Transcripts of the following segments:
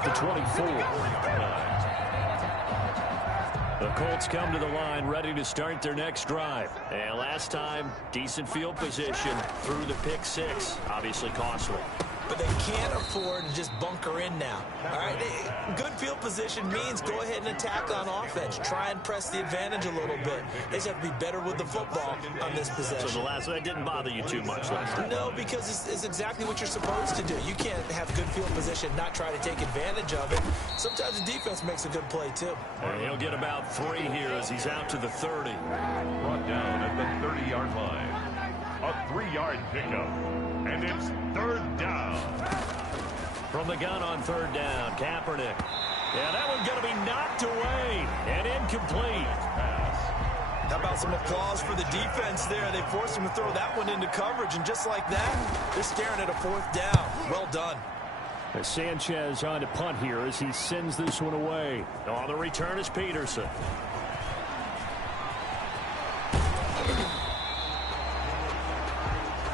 at the 24. The Colts come to the line ready to start their next drive. And last time, decent field position through the pick six. Obviously costly. But they can't afford to just bunker in now. All right, good field position means go ahead and attack on offense. Try and press the advantage a little bit. They just have to be better with the football on this possession. So the last one, that didn't bother you too much last time? No, because it's exactly what you're supposed to do. You can't have good field position, not try to take advantage of it. Sometimes the defense makes a good play, too. And he'll get about 3 here as he's out to the 30. Brought down at the 30-yard line. A 3-yard pickup. And it's third down. From the gun on third down, Kaepernick. Yeah, that one's going to be knocked away and incomplete. How about some applause for the defense there? They forced him to throw that one into coverage, and just like that, they're staring at a fourth down. Well done. As Sanchez on to punt here as he sends this one away. On the return is Peterson.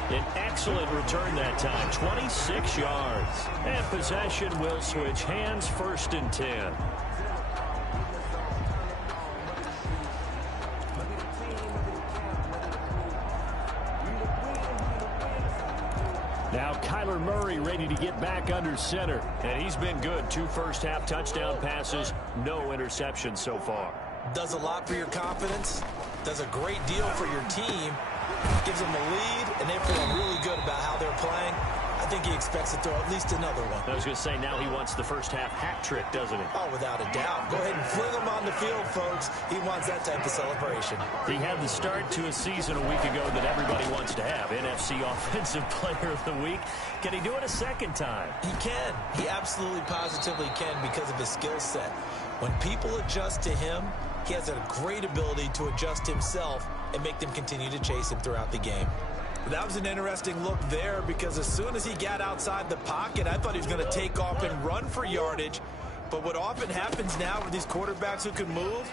An excellent return that time, 26 yards. And possession will switch hands, 1st and 10. Now Kyler Murray ready to get back under center. And he's been good. 2 first-half touchdown passes, no interceptions so far. Does a lot for your confidence. Does a great deal for your team. Gives them a lead, and they feel really good about how they're playing. I think he expects to throw at least another one. I was going to say, now he wants the first-half hat trick, doesn't he? Oh, without a doubt. Go ahead and fling him on the field, folks. He wants that type of celebration. He had the start to a season a week ago that everybody wants to have. NFC Offensive Player of the Week. Can he do it a second time? He can. He absolutely positively can because of his skill set. When people adjust to him, he has a great ability to adjust himself and make them continue to chase him throughout the game. That was an interesting look there because as soon as he got outside the pocket, I thought he was going to take off and run for yardage. But what often happens now with these quarterbacks who can move,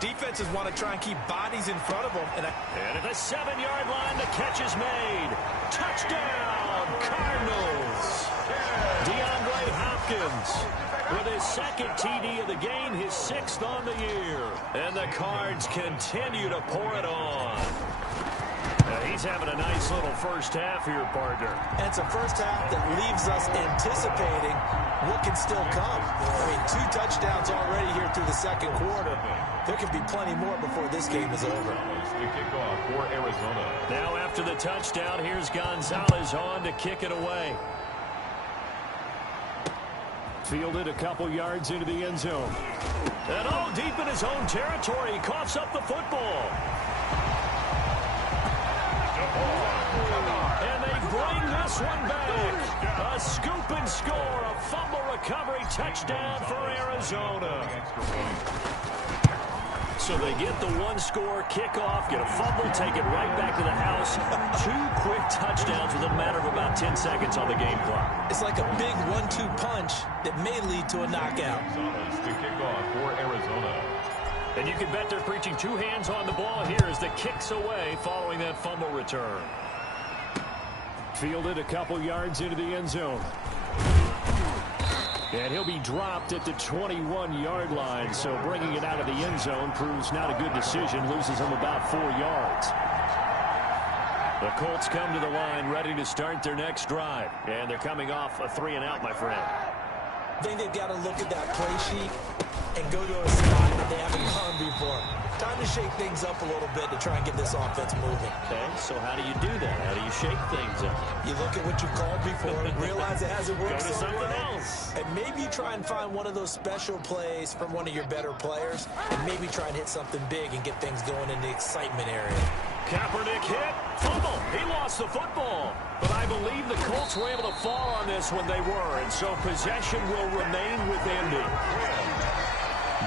defenses want to try and keep bodies in front of them. And at the 7-yard line, the catch is made. Touchdown, Cardinals. DeAndre Hopkins with his 2nd TD of the game, his 6th on the year. And the Cards continue to pour it on. He's having a nice little first half here, partner. And it's a first half that leaves us anticipating what can still come. I mean, 2 touchdowns already here through the 2nd quarter. There could be plenty more before this game is over. The kickoff for Arizona. Now after the touchdown, here's Gonzalez on to kick it away. Fielded a couple yards into the end zone. And deep in his own territory, he coughs up the football. And they bring this one back. A scoop and score, a fumble recovery touchdown for Arizona. So they get the 1-score kickoff, get a fumble, take it right back to the house. 2 quick touchdowns within a matter of about 10 seconds on the game clock. It's like a big 1-2 punch that may lead to a knockout. The kickoff for Arizona. And you can bet they're preaching 2 hands on the ball here as the kick's away following that fumble return. Fielded a couple yards into the end zone. And he'll be dropped at the 21-yard line, so bringing it out of the end zone proves not a good decision, loses him about 4 yards. The Colts come to the line ready to start their next drive, and they're coming off a 3-and-out, my friend. I think they've got to look at that play sheet and go to a spot that they haven't gone before. Time to shake things up a little bit to try and get this offense moving. Okay, so how do you do that? How do you shake things up? You look at what you called before, realize it hasn't worked Go to so something well, else. and maybe try and find one of those special plays from one of your better players, and maybe try and hit something big and get things going in the excitement area. Kaepernick hit, fumble. He lost the football. But I believe the Colts were able to fall on this when they were, and so possession will remain with Indy.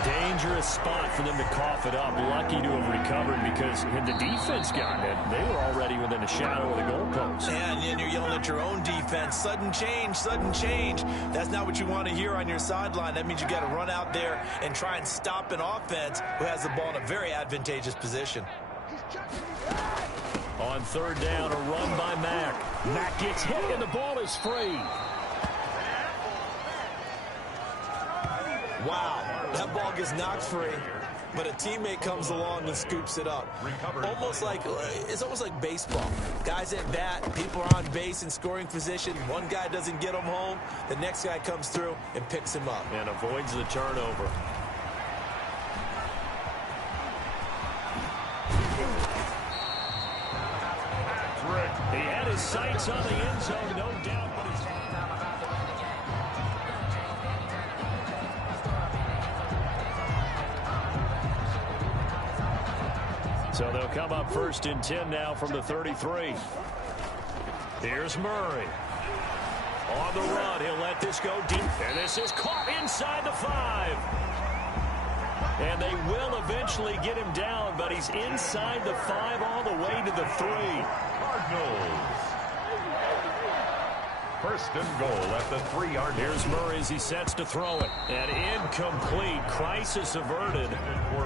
Dangerous spot for them to cough it up. Lucky to have recovered because had the defense gotten it, they were already within a shadow of the goalpost. Yeah, and then you're yelling at your own defense. Sudden change, sudden change. That's not what you want to hear on your sideline. That means you got to run out there and try and stop an offense who has the ball in a very advantageous position. On 3rd down, a run by Mack. Mack gets hit and the ball is free. Wow, that ball gets knocked free, but a teammate comes along and scoops it up. It's almost like baseball. Guys at bat, people are on base in scoring position. One guy doesn't get him home, the next guy comes through and picks him up. And avoids the turnover. He had his sights on the end zone, no doubt, but he's... So they'll come up 1st and 10 now from the 33. Here's Murray. On the run, he'll let this go deep. And this is caught inside the 5. And they will eventually get him down, but he's inside the 5 all the way to the 3. Cardinals. 1st and goal at the 3-yard line. Here's Murray as he sets to throw it. And incomplete. Crisis averted.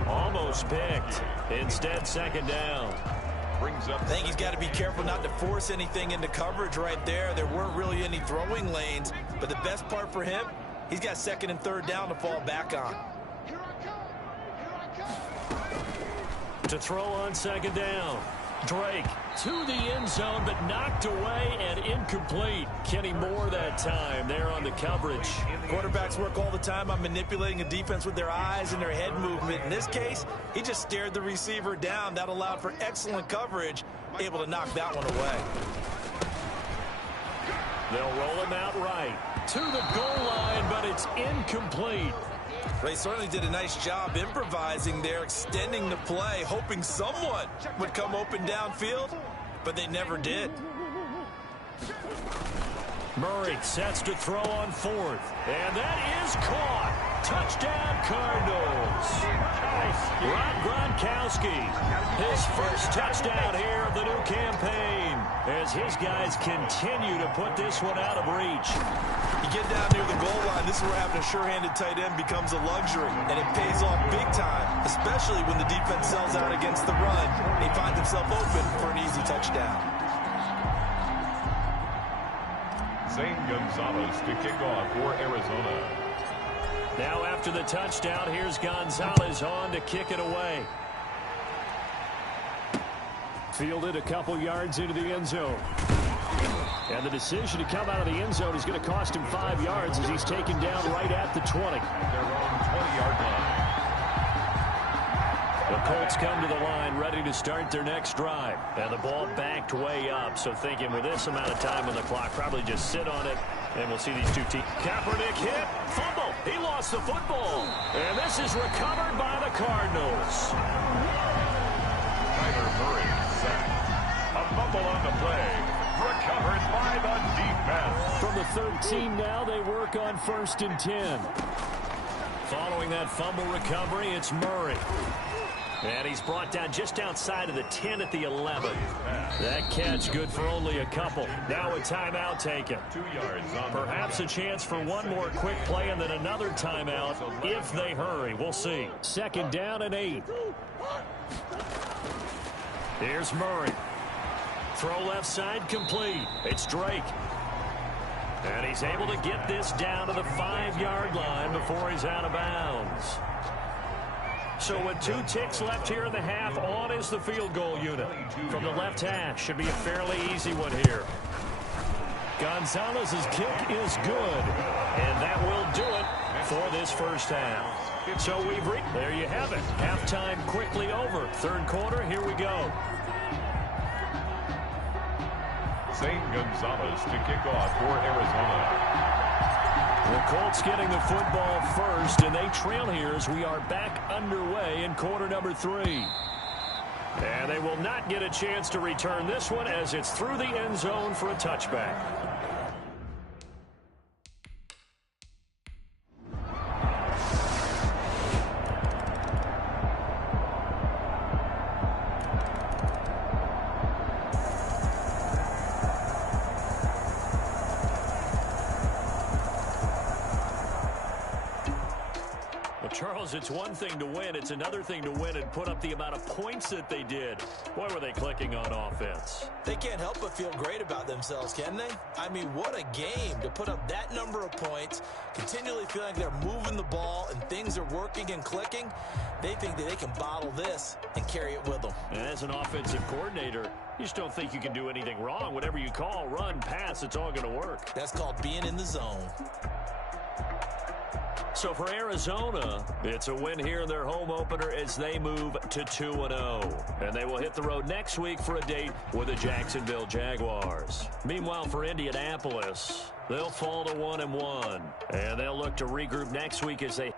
Almost picked. Instead, 2nd down. I think he's got to be careful not to force anything into coverage right there. There weren't really any throwing lanes. But the best part for him, he's got 2nd and 3rd down to fall back on. To throw on 2nd down. Drake to the end zone, but knocked away and incomplete. Kenny Moore that time there on the coverage. Quarterbacks work all the time on manipulating a defense with their eyes and their head movement. In this case, he just stared the receiver down. That allowed for excellent coverage, able to knock that one away. They'll roll him out right to the goal line, but it's incomplete. They certainly did a nice job improvising there, extending the play, hoping someone would come open downfield, but they never did. Murray sets to throw on 4th, and that is caught. Touchdown, Cardinals. Rob Gronkowski, his first touchdown here of the new campaign, as his guys continue to put this one out of reach. You get down near the goal line, this is where having a sure-handed tight end becomes a luxury, and it pays off big time, especially when the defense sells out against the run. He finds himself open for an easy touchdown. Zane Gonzalez to kick off for Arizona. Now after the touchdown, here's Gonzalez on to kick it away. Fielded a couple yards into the end zone. And the decision to come out of the end zone is going to cost him 5 yards as he's taken down right at the 20. Their own 20-yard line. The Colts come to the line ready to start their next drive. And the ball backed way up, so thinking with this amount of time on the clock, probably just sit on it, and we'll see these two teams. Kaepernick hit, fumble. He lost the football. And this is recovered by the Cardinals. Kyler Murray sacked. A fumble on the play. Recovered by the defense. From the 13 now, they work on 1st and 10. Following that fumble recovery, it's Murray. And he's brought down just outside of the 10 at the 11. That catch good for only a couple. Now a timeout taken. 2 yards on Perhaps a chance for one more quick play and then another timeout if they hurry. We'll see. 2nd down and 8. Here's Murray. Throw left side complete. It's Drake. And he's able to get this down to the 5-yard line before he's out of bounds. So with 2 ticks left here in the half, on is the field goal unit. From the left hash, should be a fairly easy one here. Gonzalez's kick is good. And that will do it for this first half. So we've reached, there you have it. Halftime quickly over. 3rd quarter, here we go. Zane Gonzalez to kick off for Arizona. The Colts getting the football first, and they trail here as we are back underway in quarter number 3. And they will not get a chance to return this one as it's through the end zone for a touchback. Charles, it's one thing to win. It's another thing to win and put up the amount of points that they did. Boy, were they clicking on offense. They can't help but feel great about themselves, can they? I mean, what a game to put up that number of points, continually feeling like they're moving the ball and things are working and clicking. They think that they can bottle this and carry it with them. And as an offensive coordinator, you just don't think you can do anything wrong. Whatever you call, run, pass, it's all going to work. That's called being in the zone. So for Arizona, it's a win here in their home opener as they move to 2-0. And they will hit the road next week for a date with the Jacksonville Jaguars. Meanwhile, for Indianapolis, they'll fall to 1-1. And they'll look to regroup next week as they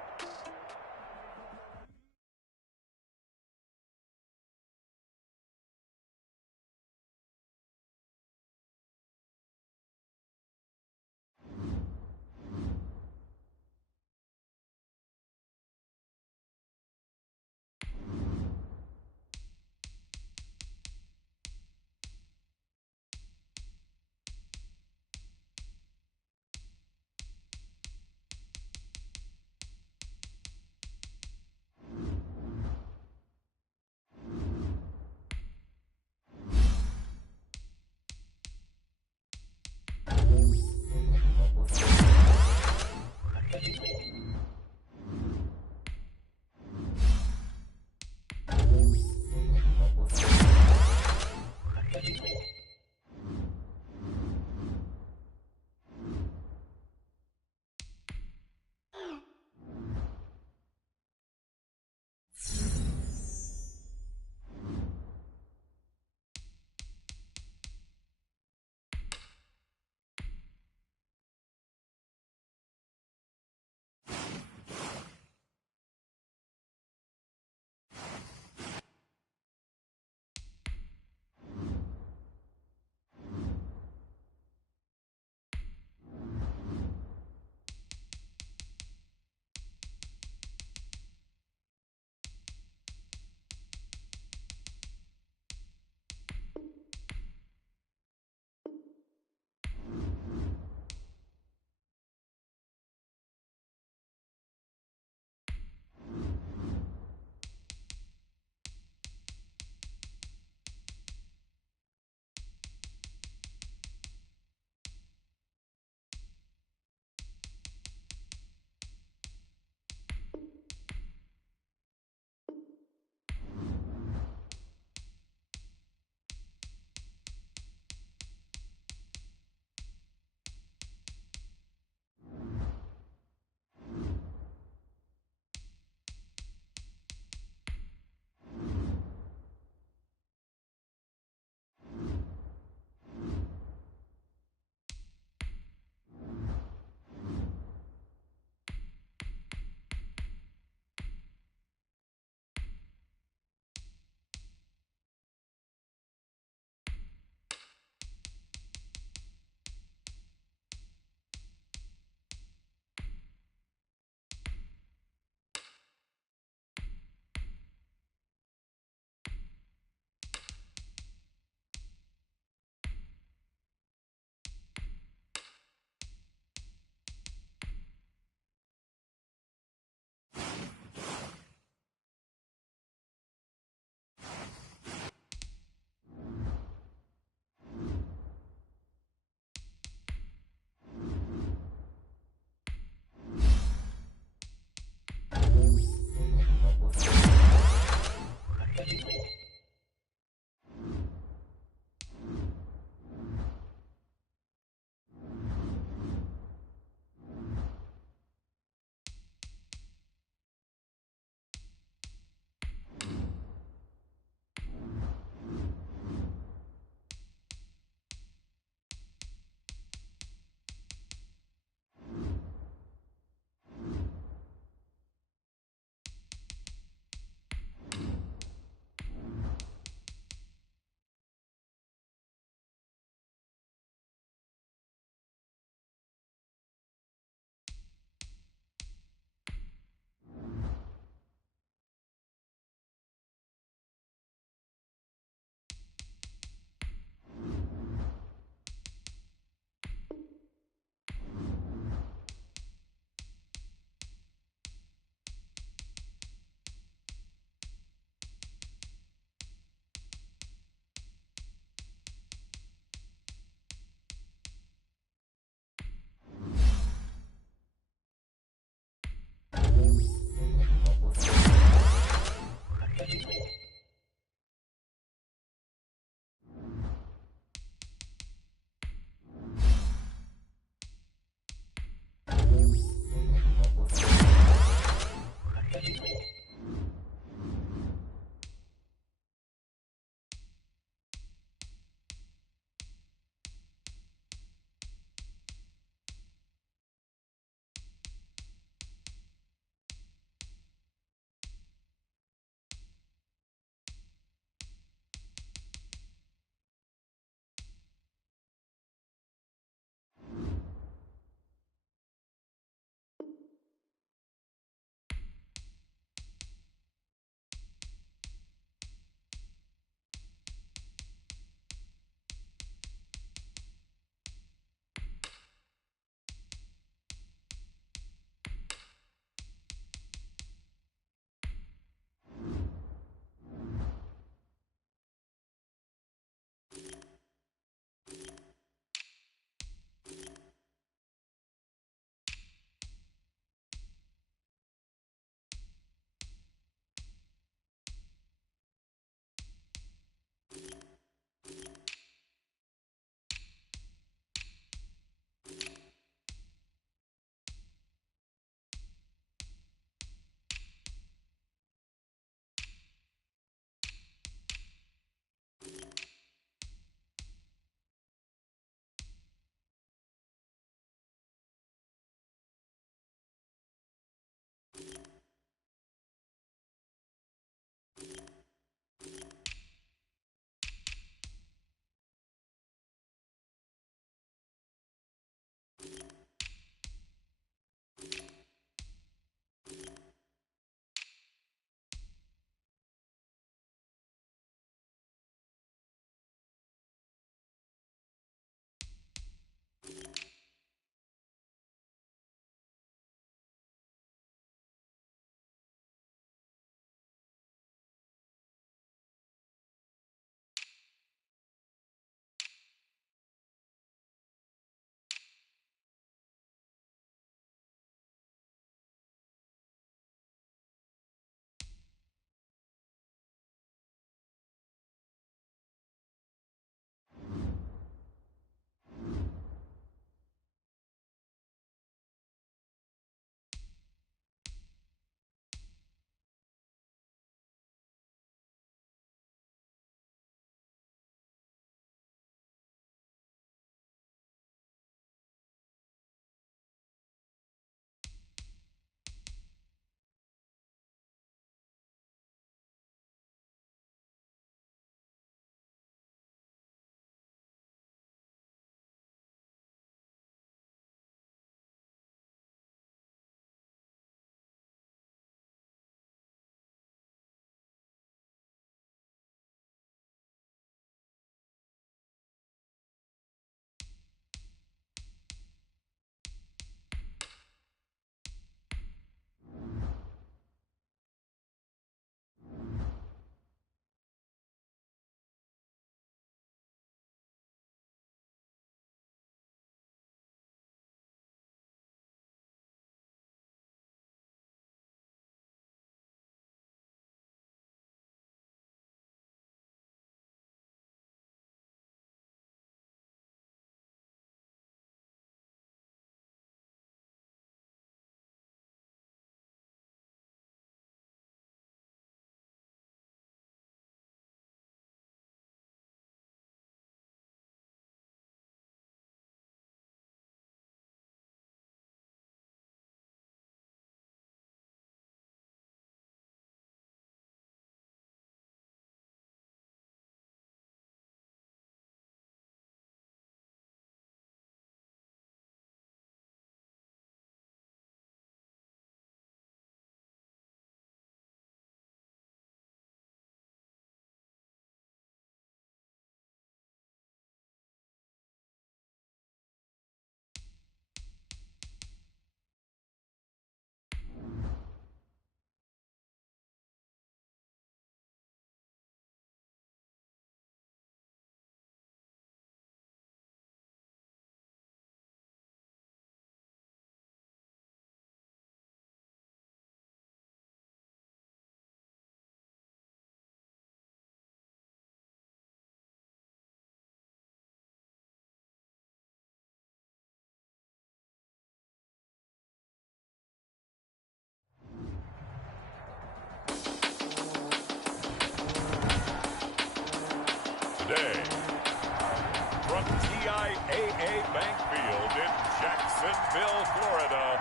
AA Bank Field in Jacksonville, Florida.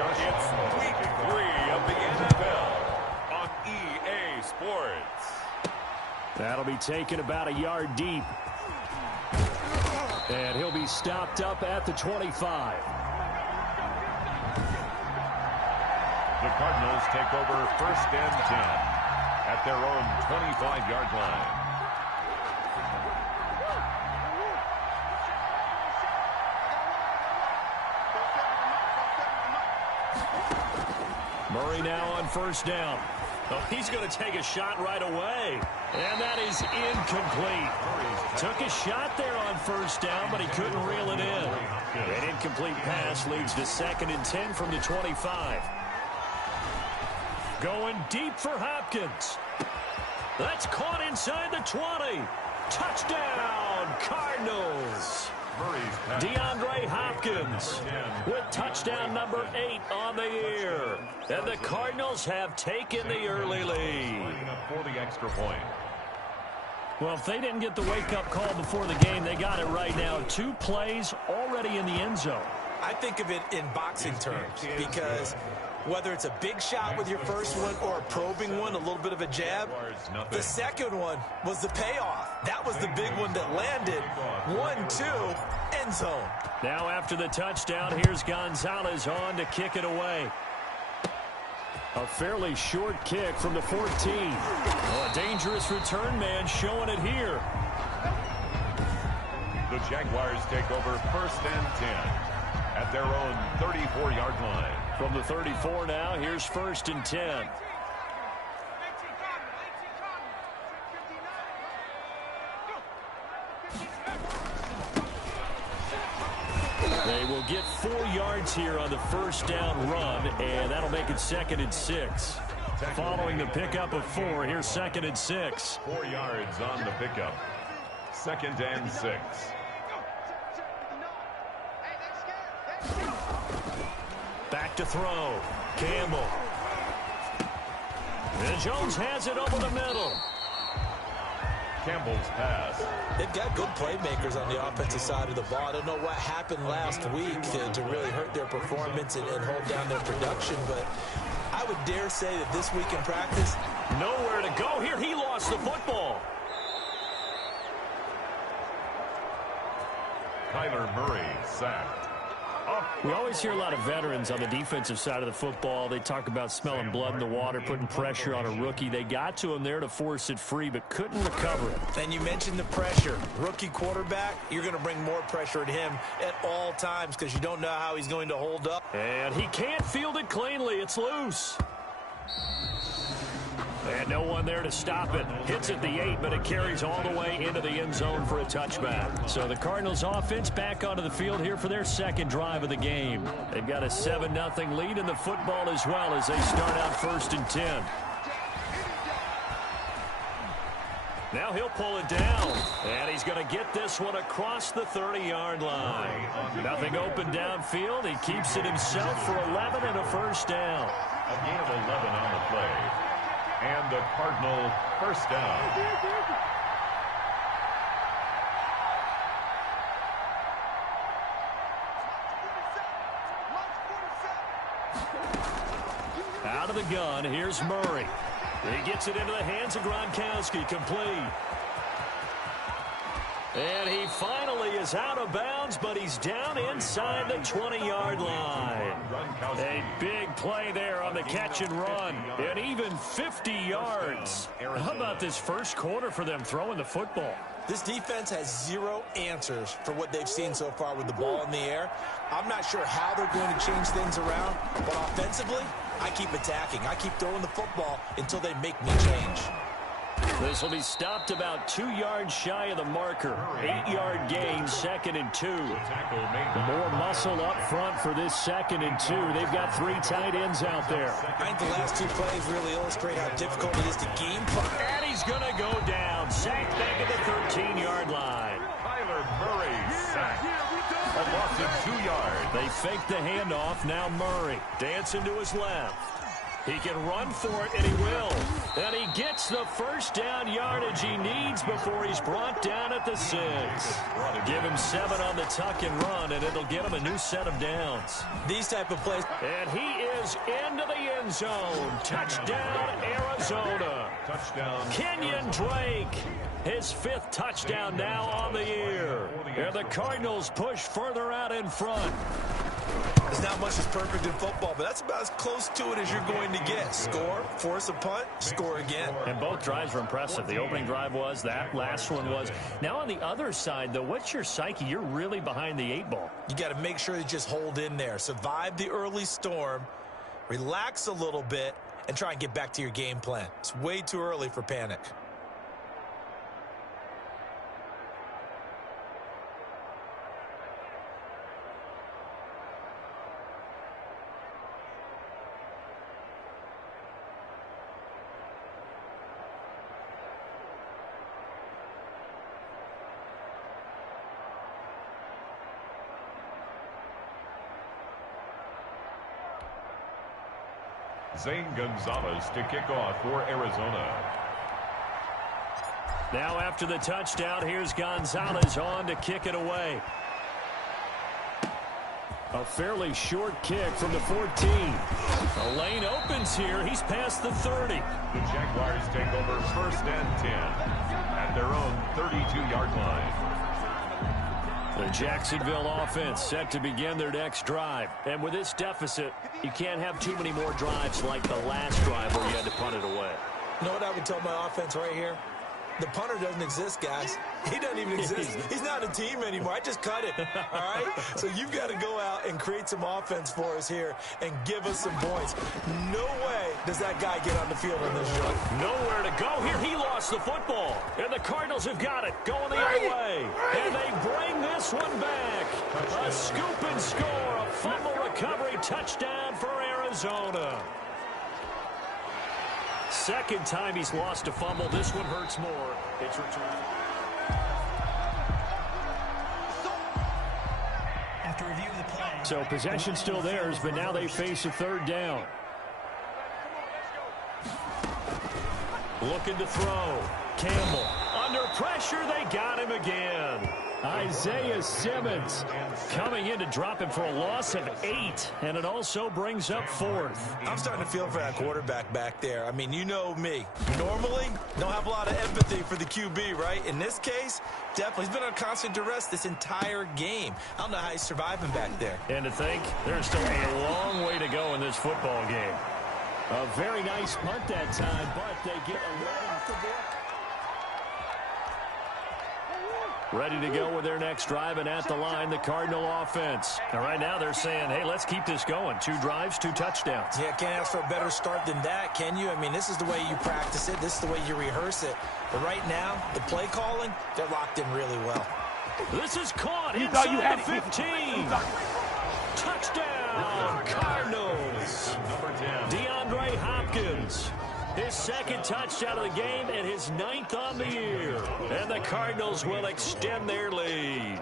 It's week 3 of the NFL on EA Sports. That'll be taken about a yard deep. And he'll be stopped up at the 25. The Cardinals take over 1st and 10 at their own 25-yard line. Murray now on 1st down. Oh, he's going to take a shot right away. And that is incomplete. Took a shot there on 1st down, but he couldn't reel it in. An incomplete pass leads to 2nd and 10 from the 25. Going deep for Hopkins. That's caught inside the 20. Touchdown, Cardinals. DeAndre Hopkins with touchdown number 8 on the year. And the Cardinals have taken the early lead. For the extra point. Well, if they didn't get the wake-up call before the game, they got it right now. 2 plays already in the end zone. I think of it in boxing terms because whether it's a big shot with your first one or a probing one, a little bit of a jab, the second one was the payoff. That was the big one that landed. 1-2, end zone. Now after the touchdown, here's Gonzalez on to kick it away. A fairly short kick from the 14. Oh, a dangerous return man showing it here. The Jaguars take over 1st and 10 at their own 34-yard line. From the 34 now, here's 1st and 10. They will get 4 yards here on the 1st down run, and that'll make it 2nd and 6. Following the pickup of 4, here's 2nd and 6. 4 yards on the pickup. 2nd and 6. Back to throw. Campbell. And Jones has it over the middle. Campbell's pass. They've got good playmakers on the offensive side of the ball. I don't know what happened last week to really hurt their performance and hold down their production, but I would dare say that this week in practice, nowhere to go here. He lost the football. Kyler Murray sacked. We always hear a lot of veterans on the defensive side of the football. They talk about smelling blood in the water, putting pressure on a rookie. They got to him there to force it free, but couldn't recover it. And you mentioned the pressure. Rookie quarterback, you're going to bring more pressure at him at all times because you don't know how he's going to hold up. And he can't field it cleanly. It's loose. And no one there to stop it. Hits at the 8, but it carries all the way into the end zone for a touchback. So the Cardinals offense back onto the field here for their 2nd drive of the game. They've got a 7-0 lead in the football as well as they start out 1st and 10. Now he'll pull it down. And he's going to get this one across the 30-yard line. Nothing open downfield. He keeps it himself for 11 and a 1st down. A gain of 11 on the play. And the Cardinal 1st down. Out of the gun, here's Murray. He gets it into the hands of Gronkowski, complete. And he finally is out of bounds, but he's down inside the 20-yard line. A big play there on the catch and run. And even 50 yards. How about this first quarter for them throwing the football? This defense has 0 answers for what they've seen so far with the ball in the air. I'm not sure how they're going to change things around, but offensively, I keep attacking. I keep throwing the football until they make me change. This will be stopped about 2 yards shy of the marker. 8-yard gain, 2nd and 2. More muscle up front for this 2nd and 2. They've got 3 tight ends out there. I think the last 2 plays really illustrate how difficult it is to game plan. And he's going to go down. Sacked back at the 13-yard line. Kyler Murray sacked. A loss of 2 yards. They fake the handoff. Now Murray dancing to his left. He can run for it, and he will. And he gets the first down yardage he needs before he's brought down at the 6. Give him 7 on the tuck and run, and it'll get him a new set of downs. These type of plays. And he is into the end zone. Touchdown, Arizona. Touchdown. Kenyon Drake, his 5th touchdown now on the year. And the Cardinals push further out in front. There's not much that's perfect in football, but that's about as close to it as you're going to get. Score, force a punt, score again. And both drives were impressive. The opening drive was, that last one was. Now on the other side, though, what's your psyche? You're really behind the 8 ball. You got to make sure you just hold in there. Survive the early storm, relax a little bit, and try and get back to your game plan. It's way too early for panic. Zane Gonzalez to kick off for Arizona. Now after the touchdown, here's Gonzalez on to kick it away. A fairly short kick from the 14. The lane opens here. He's past the 30. The Jaguars take over 1st and 10 at their own 32-yard line. The Jacksonville offense set to begin their next drive. And with this deficit, you can't have too many more drives like the last drive where you had to punt it away. You know what I would tell my offense right here? The punter doesn't exist, guys. He doesn't even exist. He's not a team anymore. I just cut it, all right? So you've got to go out and create some offense for us here and give us some points. No way does that guy get on the field in this drive. Nowhere to go here. He lost the football. And the Cardinals have got it, going the other way. And they bring this one back. A scoop and score, a fumble recovery touchdown for Arizona. Second time he's lost a fumble. This one hurts more. It's returned. After review of the play. So possession still theirs, but now they face a 3rd down. Looking to throw. Campbell. Under pressure, they got him again. Isaiah Simmons coming in to drop him for a loss of 8, and it also brings up 4th. I'm starting to feel for that quarterback back there. I mean, you know me. Normally, don't have a lot of empathy for the QB, right? In this case, definitely. He's been on constant duress this entire game. I don't know how he's surviving back there. And to think, there's still a long way to go in this football game. A very nice punt that time, but they get 11. Ready to go with their next drive, and at the line, the Cardinal offense. And right now they're saying, hey, let's keep this going. 2 drives, 2 touchdowns. Yeah, can't ask for a better start than that, can you? I mean, this is the way you practice it. This is the way you rehearse it. But right now, the play calling, they're locked in really well. This is caught inside the 15. Touchdown, Cardinals. DeAndre Hopkins. His 2nd touchdown of the game and his 9th on the year. And the Cardinals will extend their lead.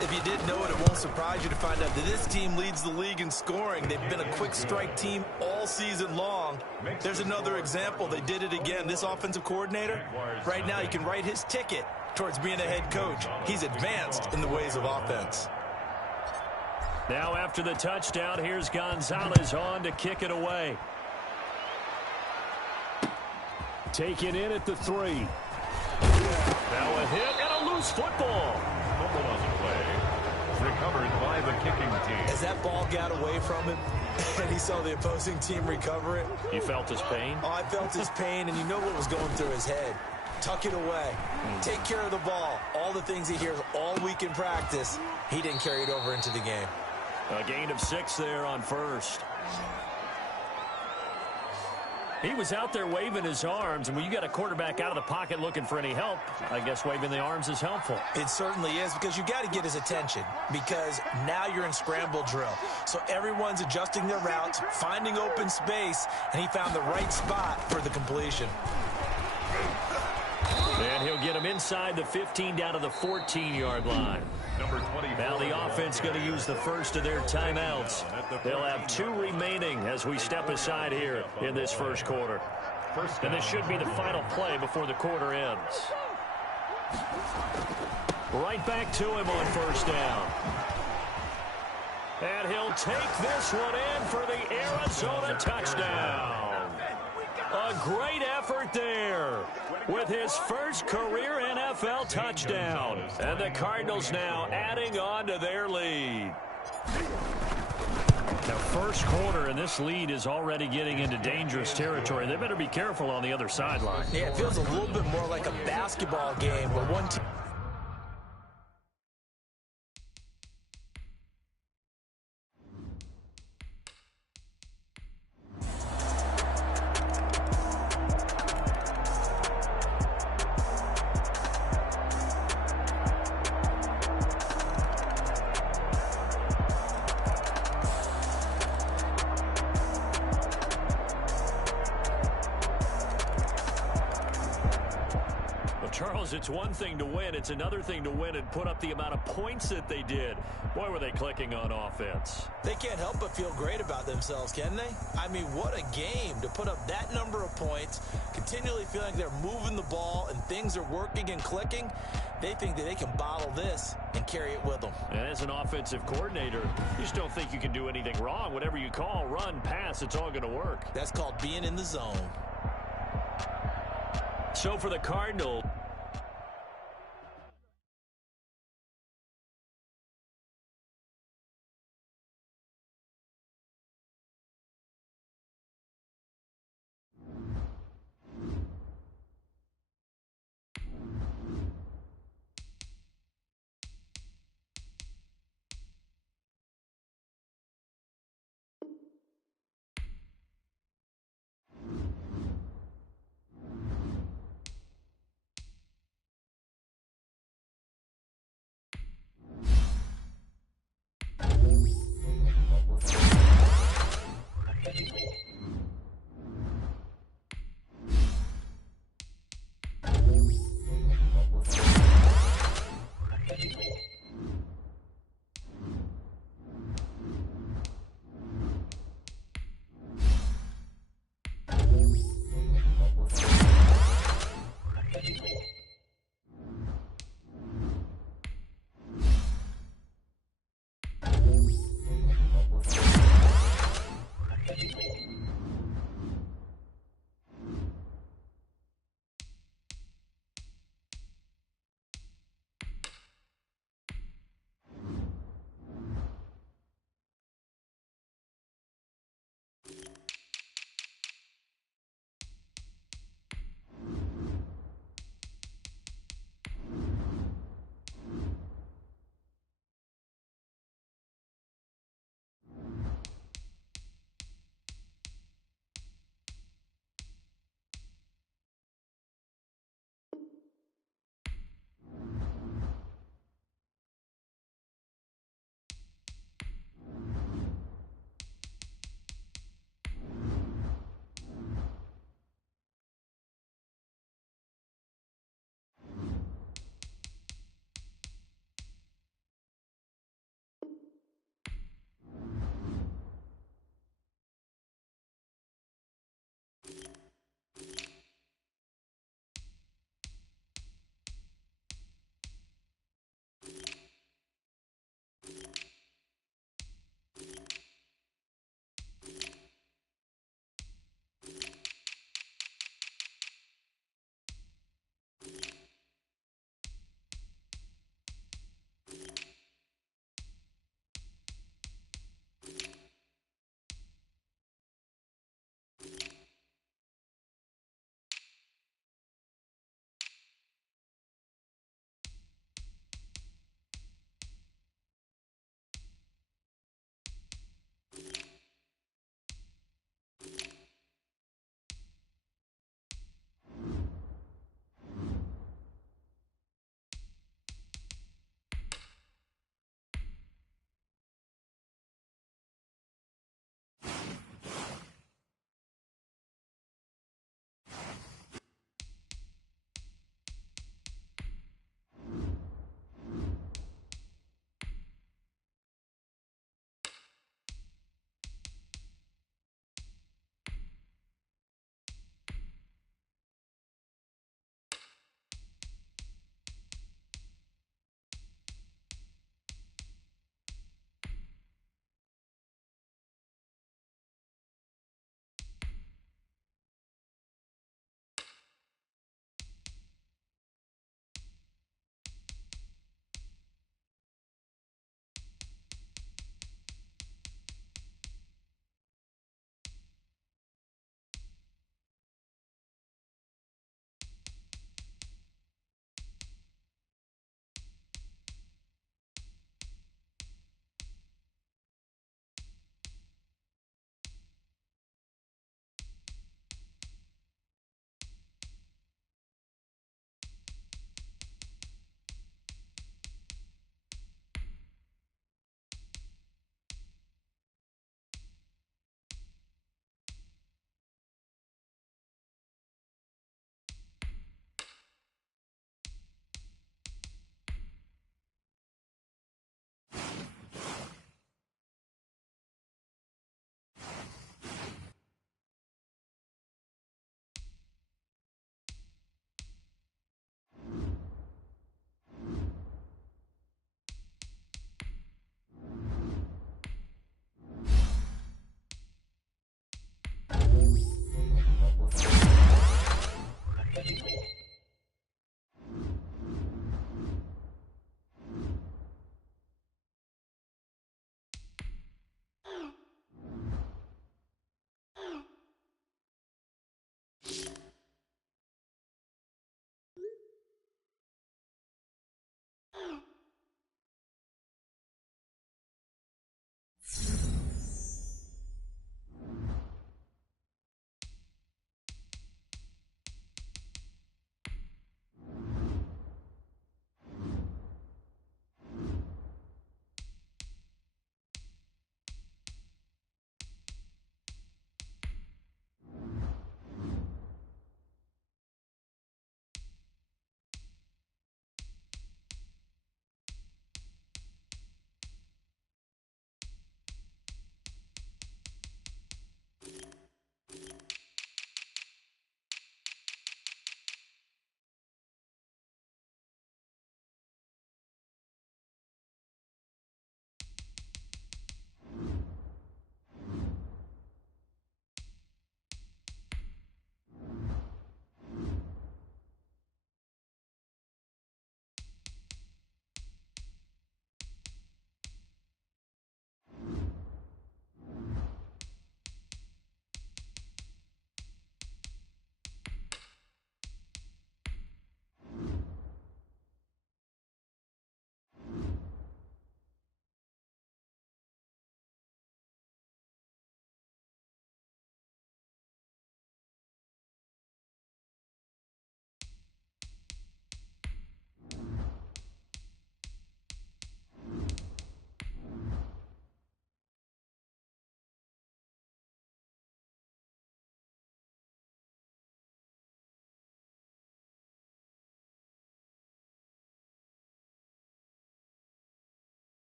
If you didn't know it, it won't surprise you to find out that this team leads the league in scoring. They've been a quick strike team all season long. There's another example. They did it again. This offensive coordinator, right now you can write his ticket towards being a head coach. He's advanced in the ways of offense. Now after the touchdown, here's Gonzalez on to kick it away. Taken in at the 3. Now a hit and a loose football. Fumble on the play. Recovered by the kicking team. As that ball got away from him and he saw the opposing team recover it. You felt his pain? Oh, I felt his pain, and you know what was going through his head. Tuck it away. Take care of the ball. All the things he hears all week in practice, he didn't carry it over into the game. A gain of 6 there on 1st. He was out there waving his arms, and when you got a quarterback out of the pocket looking for any help, I guess waving the arms is helpful. It certainly is, because you got to get his attention, because now you're in scramble drill. So everyone's adjusting their routes, finding open space, and he found the right spot for the completion. And he'll get him inside the 15 down to the 14-yard line. Number 24. Now the offense going to use the first of their timeouts. They'll have 2 remaining as we step aside here in this first quarter. And this should be the final play before the quarter ends. Right back to him on first down. And he'll take this one in for the Arizona touchdown. A great effort there with his first career NFL touchdown. And the Cardinals now adding on to their lead. Now, first quarter, and this lead is already getting into dangerous territory. They better be careful on the other sideline. Yeah, it feels a little bit more like a basketball game where one team... Charles, it's one thing to win. It's another thing to win and put up the amount of points that they did. Boy, were they clicking on offense. They can't help but feel great about themselves, can they? I mean, what a game to put up that number of points, continually feeling like they're moving the ball and things are working and clicking. They think that they can bottle this and carry it with them. And as an offensive coordinator, you just don't think you can do anything wrong. Whatever you call, run, pass, it's all going to work. That's called being in the zone. So for the Cardinals,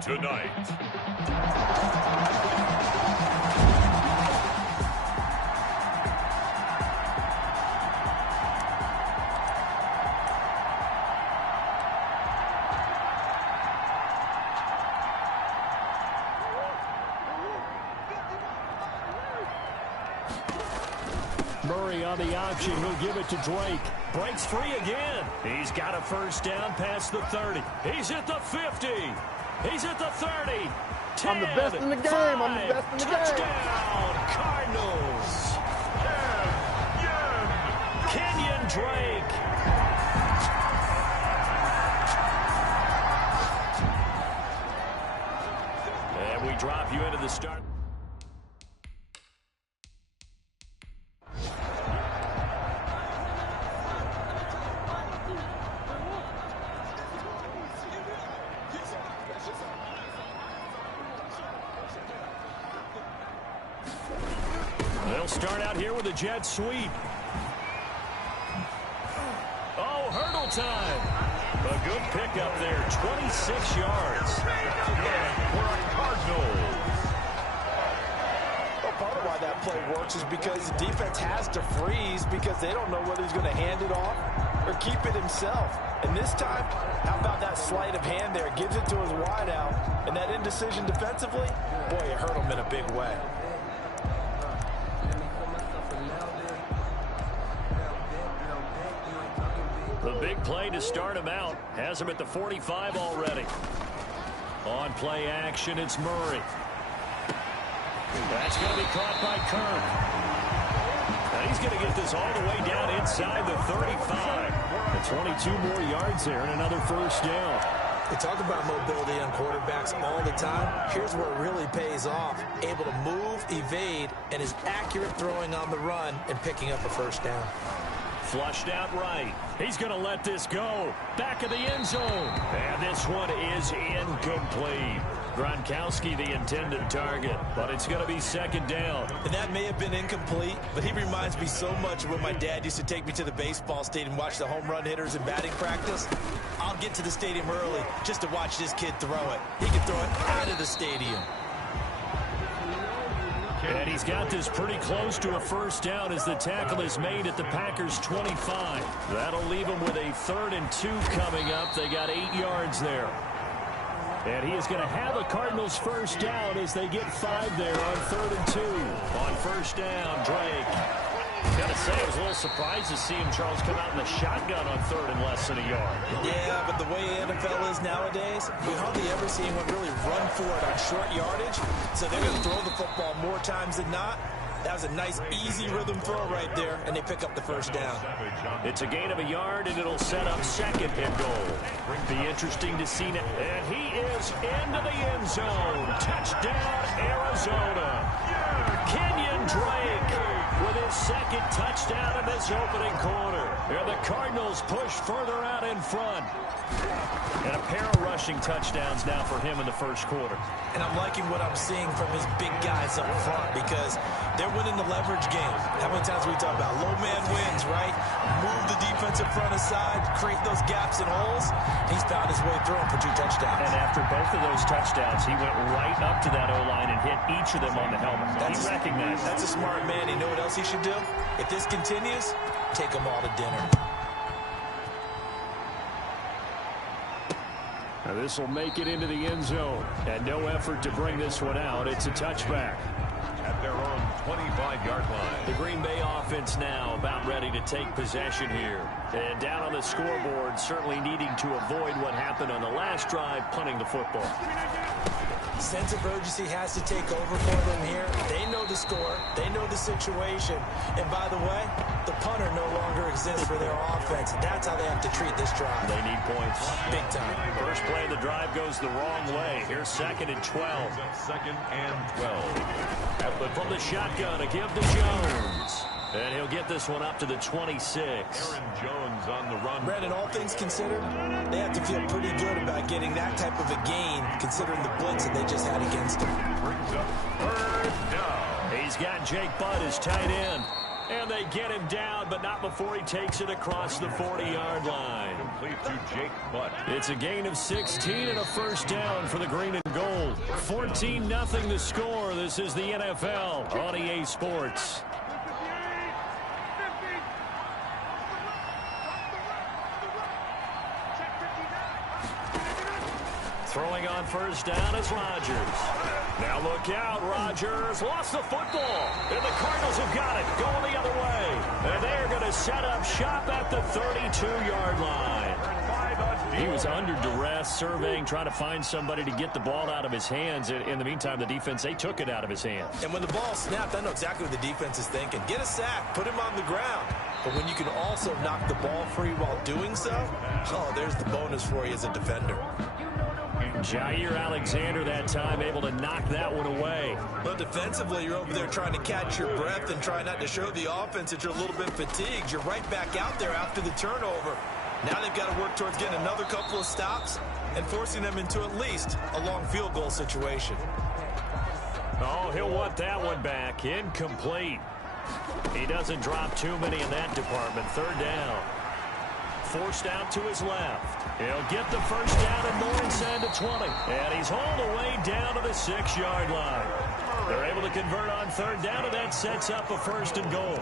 Tonight. Murray on the option. He'll give it to Drake. Breaks free again. He's got a first down past the 30. He's at the 50. He's at the 30. 10, I'm the best in the game. 5, I'm the best in the touchdown, Cardinals. Kenyon Drake. And we drop you into the start. They'll start out here with a jet sweep. Oh, hurdle time. A good pickup there, 26 yards. For a Cardinals. Well, part of why that play works is because the defense has to freeze because they don't know whether he's going to hand it off or keep it himself. And this time, how about that sleight of hand there? Gives it to his wideout. And that indecision defensively, boy, it hurt him in a big way. The big play to start him out has him at the 45 already. On play action, it's Murray. That's going to be caught by Kirk. And he's going to get this all the way down inside the 35. And 22 more yards there and another first down. They talk about mobility on quarterbacks all the time. Here's where it really pays off. Able to move, evade, and is accurate throwing on the run and picking up a first down. Flushed out right. He's going to let this go. Back of the end zone. And this one is incomplete. Gronkowski the intended target, but it's going to be second down. And that may have been incomplete, but he reminds me so much of when my dad used to take me to the baseball stadium and watch the home run hitters in batting practice. I'll get to the stadium early just to watch this kid throw it. He can throw it out of the stadium. And he's got this pretty close to a first down as the tackle is made at the Packers' 25. That'll leave him with a 3rd and 2 coming up. They got 8 yards there. And he is going to have a Cardinals first down as they get 5 there on 3rd and 2. On first down, Drake. Got to say, I was a little surprised to see him, Charles, come out in the shotgun on 3rd and less than a yard. Yeah, but the way NFL is nowadays, we hardly ever see anyone really run for it on short yardage. So they're going to throw the football more times than not. That was a nice, easy rhythm throw right there, and they pick up the first down. It's a gain of a yard, and it'll set up 2nd and goal. Be interesting to see now. And he is into the end zone. Touchdown, Arizona. Kenyon Drake with his 2nd touchdown in this opening quarter. And the Cardinals push further out in front. And a pair of rushing touchdowns now for him in the first quarter. And I'm liking what I'm seeing from his big guys up front because they're winning the leverage game. How many times we talk about low man wins, right? Move the defensive front aside, create those gaps and holes. He's found his way through them for 2 touchdowns. And after both of those touchdowns, he went right up to that O-line and hit each of them on the helmet. He recognized that's a smart man. You know what else he should do? If this continues, take them all to dinner. Now this will make it into the end zone. And no effort to bring this one out. It's a touchback. At their own 25-yard line. The Green Bay offense now about ready to take possession here. And down on the scoreboard, certainly needing to avoid what happened on the last drive, punting the football. Sense of urgency has to take over for them here. They know the score. They know the situation. And by the way, the punter no longer exists for their offense. That's how they have to treat this drive. They need points. Big time. First play of the drive goes the wrong way. Here's 2nd and 12. 2nd and 12. But from the shotgun, a give to Jones. And he'll get this one up to the 26. Aaron Jones on the run. Brandon, all things considered, they have to feel pretty good about getting that type of a gain, considering the blitz that they just had against him. Brings up 3rd down. He's got Jake Butt as tight end. And they get him down, but not before he takes it across the 40-yard line. Complete to Jake Butt. It's a gain of 16 and a first down for the green and gold. 14-0 the score. This is the NFL on EA Sports. Throwing on first down is Rodgers. Now look out, Rodgers lost the football. And the Cardinals have got it, going the other way. And they're going to set up shop at the 32-yard line. He was under duress, surveying, trying to find somebody to get the ball out of his hands. In the meantime, the defense, they took it out of his hands. And when the ball snapped, I know exactly what the defense is thinking. Get a sack, put him on the ground. But when you can also knock the ball free while doing so, oh, there's the bonus for you as a defender. Jair Alexander that time able to knock that one away. Well, defensively, you're over there trying to catch your breath and try not to show the offense that you're a little bit fatigued. You're right back out there after the turnover. Now they've got to work towards getting another couple of stops and forcing them into at least a long field goal situation. Oh, he'll want that one back. Incomplete. He doesn't drop too many in that department. Third down. Forced out to his left. He'll get the first down and more inside the 20. And he's hauled away down to the 6-yard line. They're able to convert on third down, and that sets up a first and goal.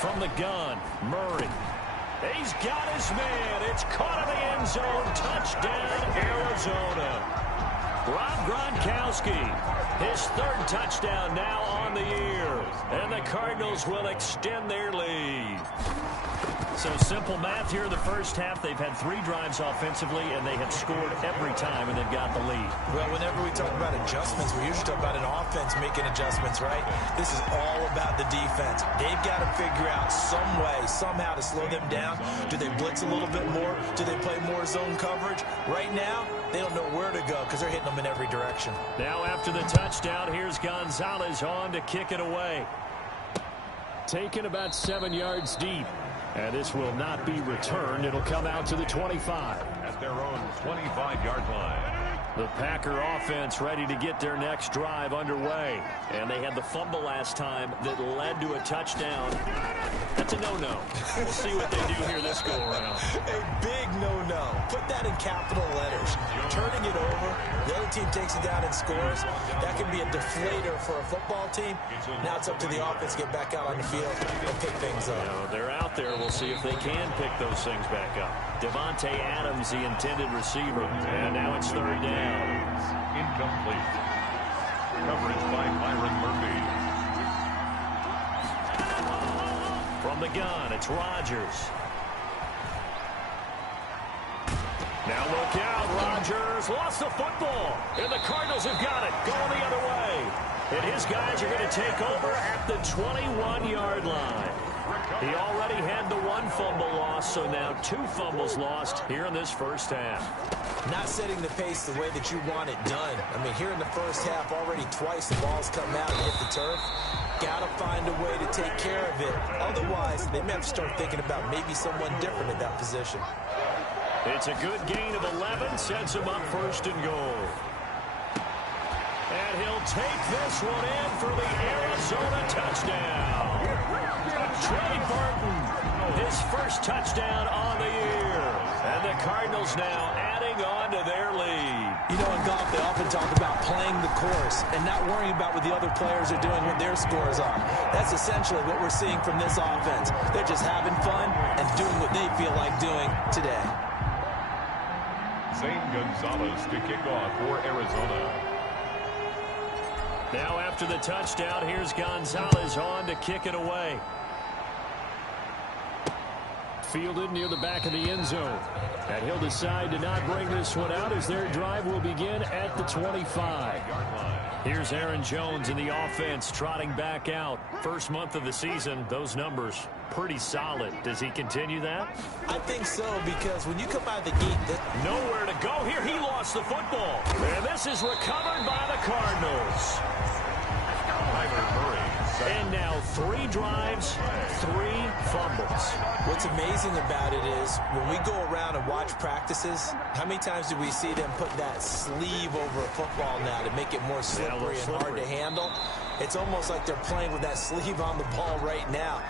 From the gun, Murray. He's got his man. It's caught in the end zone. Touchdown, Arizona. Rob Gronkowski, his third touchdown now on the year. And the Cardinals will extend their lead. So simple math here in the first half. They've had 3 drives offensively, and they have scored every time, and they've got the lead. Well, whenever we talk about adjustments, we usually talk about an offense making adjustments, right? This is all about the defense. They've got to figure out some way, somehow to slow them down. Do they blitz a little bit more? Do they play more zone coverage? Right now, they don't know where to go because they're hitting them in every direction. Now after the touchdown, here's Gonzalez on to kick it away. Taken about 7 yards deep. And this will not be returned. It'll come out to the 25. At their own 25-yard line. The Packer offense ready to get their next drive underway. And they had the fumble last time that led to a touchdown. That's a no-no. We'll see what they do here this go-around. A big no-no. Put that in capital letters. Turning it over, the other team takes it down and scores. That can be a deflator for a football team. Now it's up to the offense to get back out on the field and pick things up. They're out there. We'll see if they can pick those things back up. Devontae Adams, the intended receiver. And now it's third down. Incomplete. Coverage by Byron Murphy. From the gun, it's Rodgers. Now look out, Rodgers lost the football. And the Cardinals have got it, going the other way. And his guys are going to take over at the 21-yard line. He already had the 1 fumble loss, so now 2 fumbles lost here in this first half. Not setting the pace the way that you want it done. I mean, here in the first half, already twice the ball's come out and hit the turf. Got to find a way to take care of it. Otherwise, they may have to start thinking about maybe someone different at that position. It's a good gain of 11, sets him up first and goal. And he'll take this one in for the Arizona touchdown. Trey Burton, his first touchdown on the year. And the Cardinals now adding on to their lead. You know, in golf, they often talk about playing the course and not worrying about what the other players are doing when their scores are. That's essentially what we're seeing from this offense. They're just having fun and doing what they feel like doing today. Zane Gonzalez to kick off for Arizona. Now after the touchdown, here's Gonzalez on to kick it away. Fielded near the back of the end zone. And he'll decide to not bring this one out as their drive will begin at the 25. Here's Aaron Jones in the offense trotting back out. First month of the season, those numbers pretty solid. Does he continue that? I think so, because when you come out of the gate... Nowhere to go here. He lost the football. And this is recovered by the Cardinals. And now 3 drives, 3 fumbles. What's amazing about it is when we go around and watch practices, how many times do we see them put that sleeve over a football now to make it more slippery and hard to handle? It's almost like they're playing with that sleeve on the ball right now.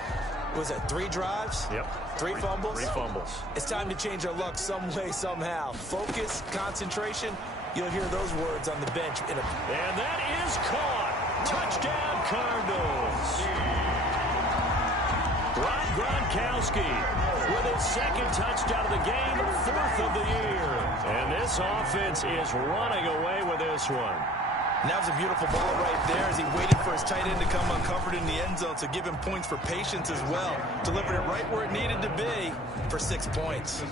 Was that 3 drives? Yep. 3 fumbles? 3 fumbles. It's time to change our luck some way, somehow. Focus, concentration. You'll hear those words on the bench. And that is caught. Touchdown, Cardinals. Rob Gronkowski with his 2nd touchdown of the game, 4th of the year. And this offense is running away with this one. And that was a beautiful ball right there as he waited for his tight end to come uncovered in the end zone, so give him points for patience as well. Delivered it right where it needed to be for 6 points.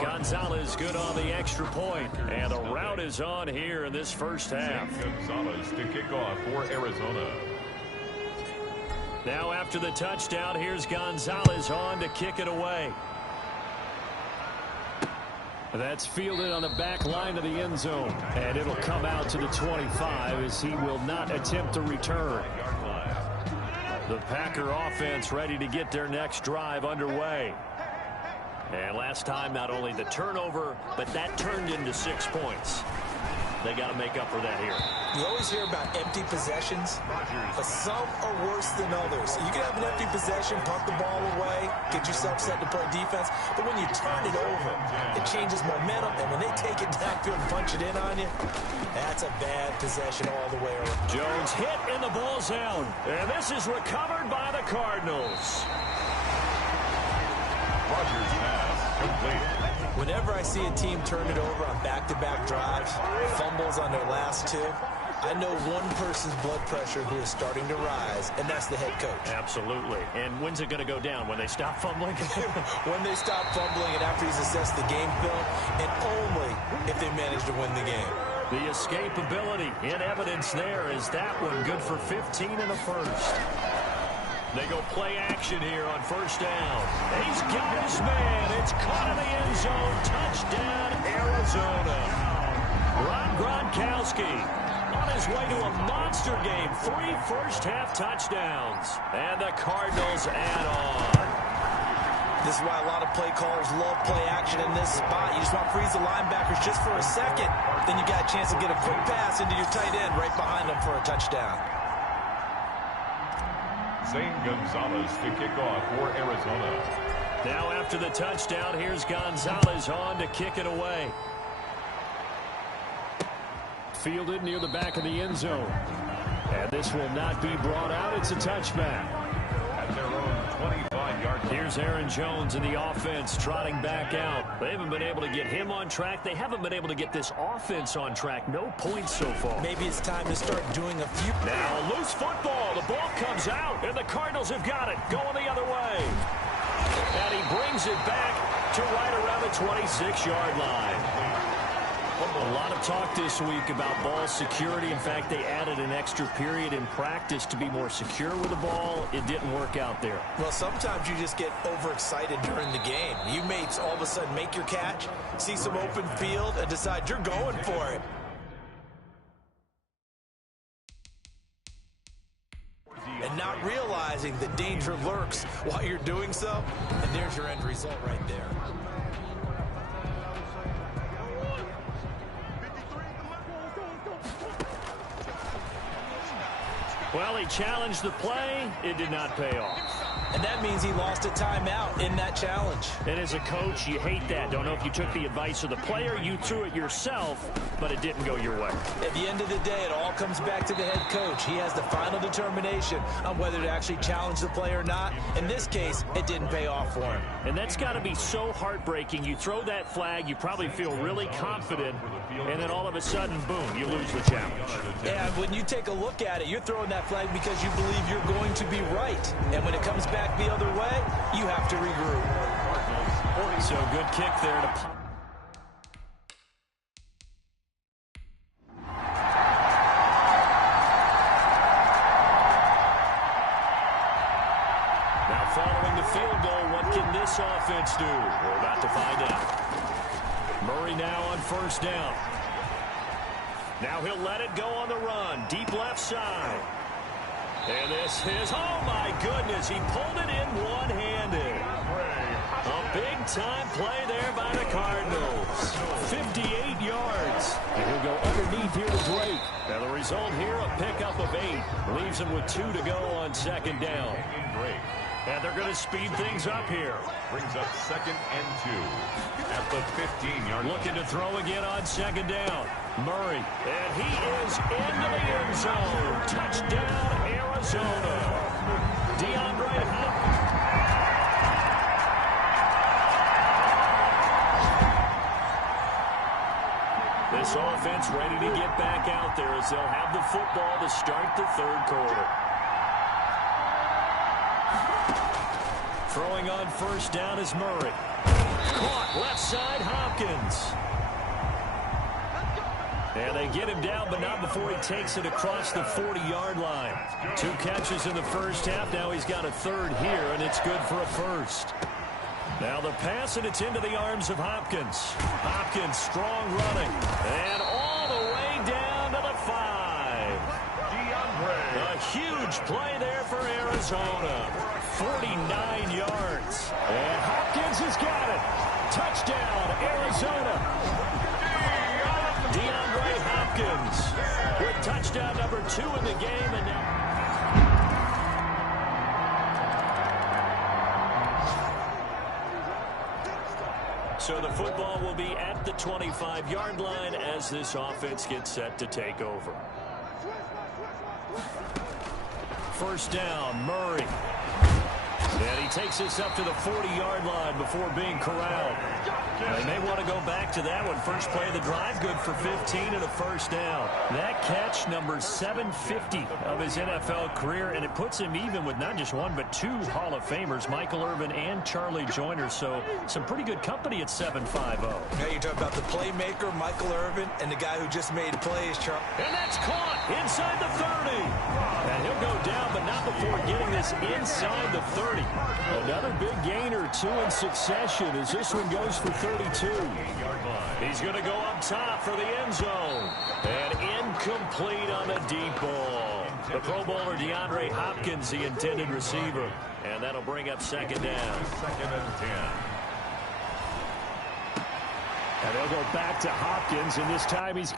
Gonzalez good on the extra point, and the route is on here in this first half. Gonzalez to kick off for Arizona. Now after the touchdown, here's Gonzalez on to kick it away. That's fielded on the back line of the end zone, and it'll come out to the 25 as he will not attempt to return. The Packer offense ready to get their next drive underway. And last time, not only the turnover, but that turned into 6 points. They got to make up for that here. You always hear about empty possessions, but some are worse than others. You can have an empty possession, punt the ball away, get yourself set to play defense, but when you turn it over, it changes momentum, and when they take it downfield and punch it in on you, that's a bad possession all the way around. Jones hit in the ball zone, and this is recovered by the Cardinals. Rodgers pass complete. Whenever I see a team turn it over on back-to-back drives, fumbles on their last 2, I know one person's blood pressure who is starting to rise, and that's the head coach. Absolutely. And when's it going to go down? When they stop fumbling? When they stop fumbling and after he's assessed the game film, and only if they manage to win the game. The escapability in evidence there. Is that one good for 15 in the first? They go play action here on first down. He's got his man. It's caught in the end zone. Touchdown, Arizona. Rob Gronkowski on his way to a monster game. 3 first-half touchdowns. And the Cardinals add on. This is why a lot of play callers love play action in this spot. You just want to freeze the linebackers just for a second. Then you got a chance to get a quick pass into your tight end right behind them for a touchdown. Zane Gonzalez to kick off for Arizona. Now after the touchdown, here's Gonzalez on to kick it away. Fielded near the back of the end zone. And this will not be brought out. It's a touchback. At their own 25-yard line. Here's Aaron Jones in the offense trotting back out. They haven't been able to get him on track. They haven't been able to get this offense on track. No points so far. Maybe it's time to start doing a few. Now loose football. The ball comes out, and the Cardinals have got it. Going the other way. And he brings it back to right around the 26-yard line. A lot of talk this week about ball security. In fact, they added an extra period in practice to be more secure with the ball. It didn't work out there. Well, sometimes you just get overexcited during the game. You may all of a sudden make your catch, see some open field, and decide you're going for it. And not realizing the danger lurks while you're doing so. And there's your end result right there. Well, he challenged the play. It did not pay off. And that means he lost a timeout in that challenge. And as a coach, you hate that. Don't know if you took the advice of the player, you threw it yourself, but it didn't go your way. At the end of the day, it all comes back to the head coach. He has the final determination on whether to actually challenge the play or not. In this case, it didn't pay off for him. And that's got to be so heartbreaking. You throw that flag, you probably feel really confident, and then all of a sudden, boom, you lose the challenge. Yeah, when you take a look at it, you're throwing that flag because you believe you're going to be right. And when it comes back the other way, you have to regroup. So good kick there to pop. Now following the field goal, what can this offense do? We're about to find out. Murray now on first down. Now he'll let it go on the run. Deep left side. And this is, oh my goodness, he pulled it in one-handed. A big-time play there by the Cardinals. 58 yards. And he'll go underneath here to Jones wait. And the result here, a pickup of 8. Leaves him with 2 to go on second down. And they're going to speed things up here. Brings up 2nd and 2 at the 15-yard line. Looking to throw again on second down. Murray. And he is into the end zone. Touchdown, Arizona. DeAndre Hopkins. This offense ready to get back out there as they'll have the football to start the third quarter. Throwing on first down is Murray. Caught left side, Hopkins. And they get him down, but not before he takes it across the 40-yard line. 2 catches in the first half. Now he's got a third here, and it's good for a first. Now the pass, and it's into the arms of Hopkins. Hopkins, strong running. And all the way down to the 5. A huge play there for Arizona. 49 yards. And Hopkins has got it. Touchdown, Arizona. DeAndre Hopkins with touchdown number 2 in the game. And now so the football will be at the 25-yard line as this offense gets set to take over. First down, Murray. And he takes this up to the 40-yard line before being corralled. They may want to go back to that one. First play of the drive, good for 15 and a first down. That catch, number 750 of his NFL career, and it puts him even with not just 1 but 2 Hall of Famers, Michael Irvin and Charlie Joyner. So some pretty good company at 750. Now you're talking about the playmaker, Michael Irvin, and the guy who just made plays, Charlie. And that's caught inside the 30. And he'll go down, but not before getting this inside the 30. Another big gain or 2 in succession as this one goes for 32. He's going to go up top for the end zone. And incomplete on the deep ball. The Pro Bowler DeAndre Hopkins, the intended receiver. And that'll bring up second down. 2nd and 10. And they'll go back to Hopkins, and this time he's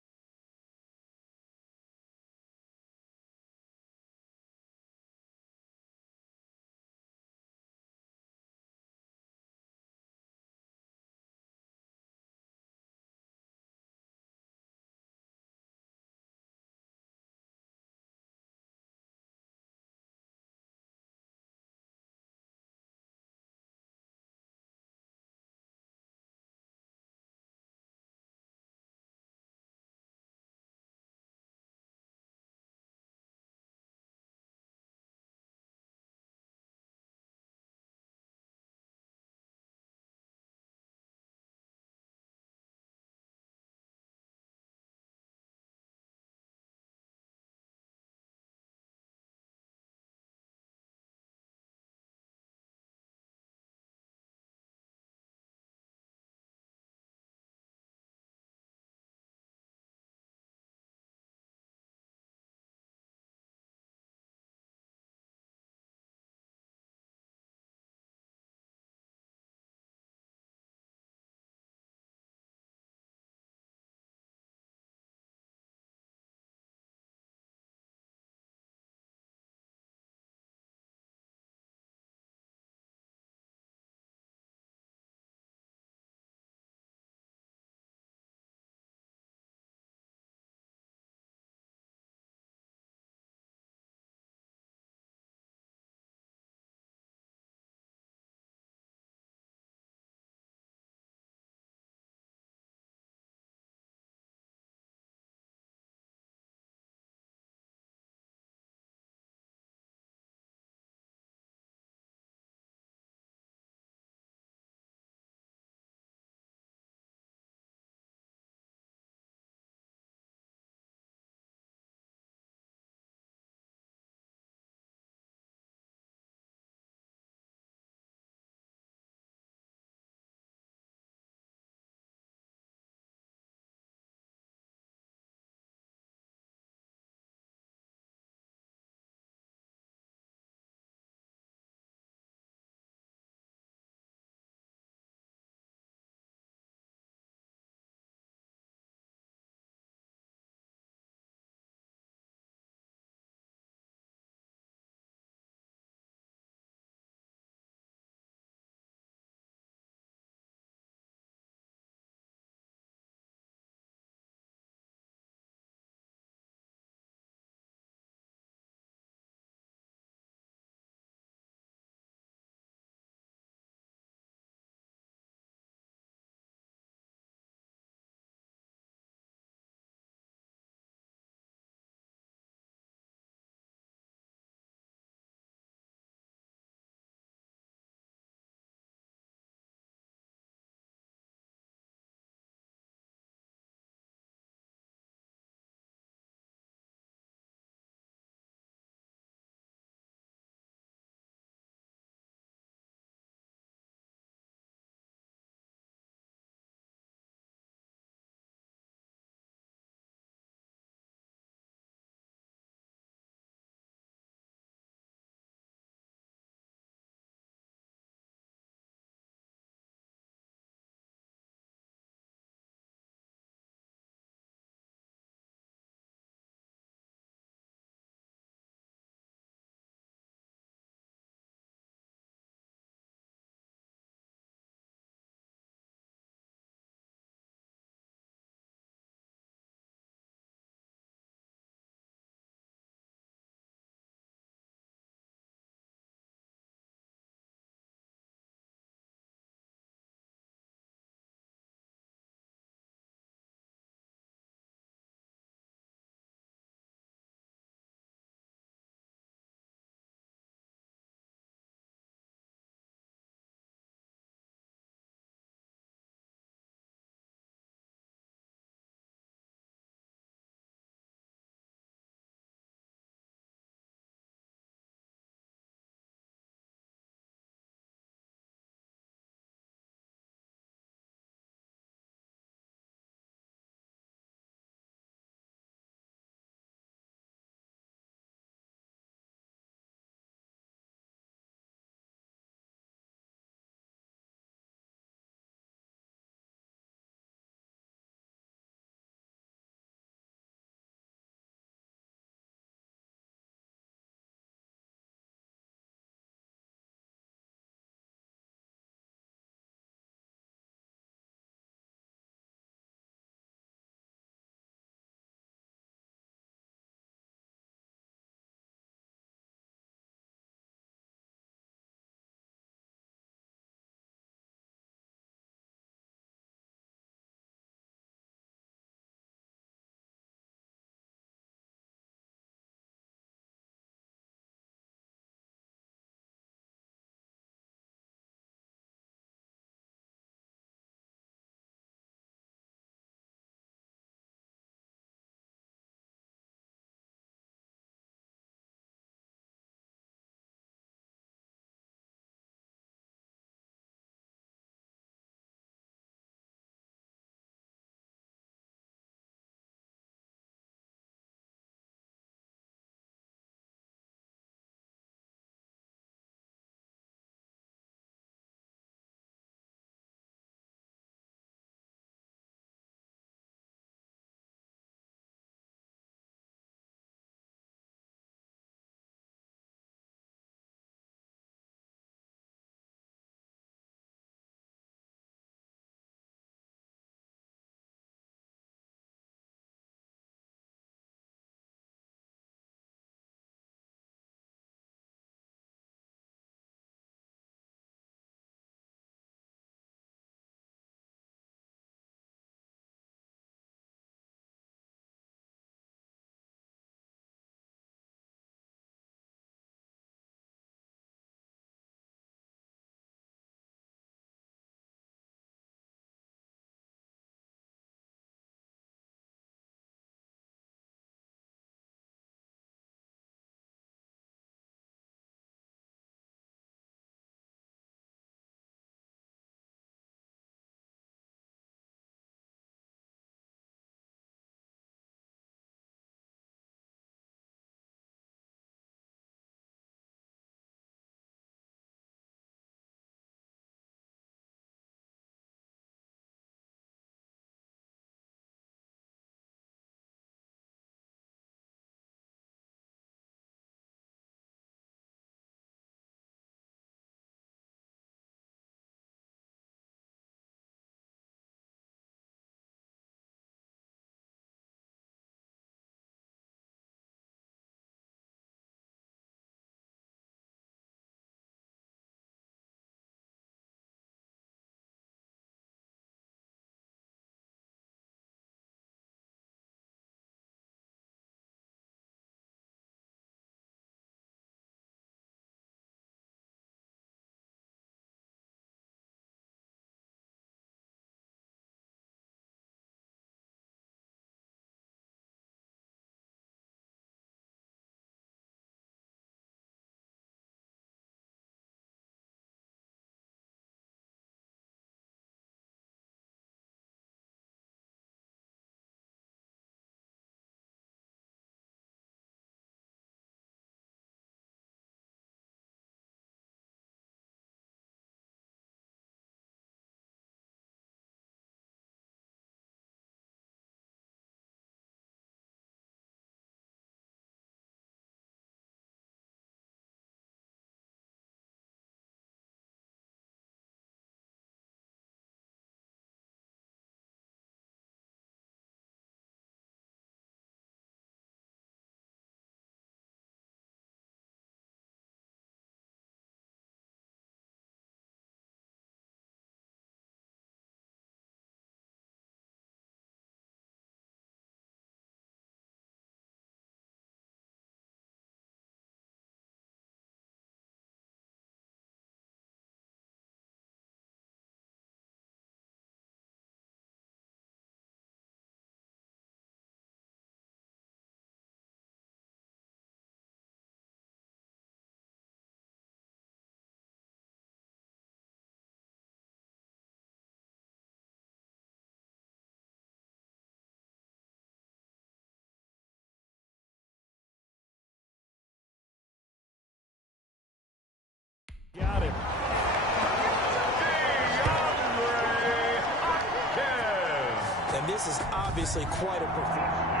This is obviously quite a performance.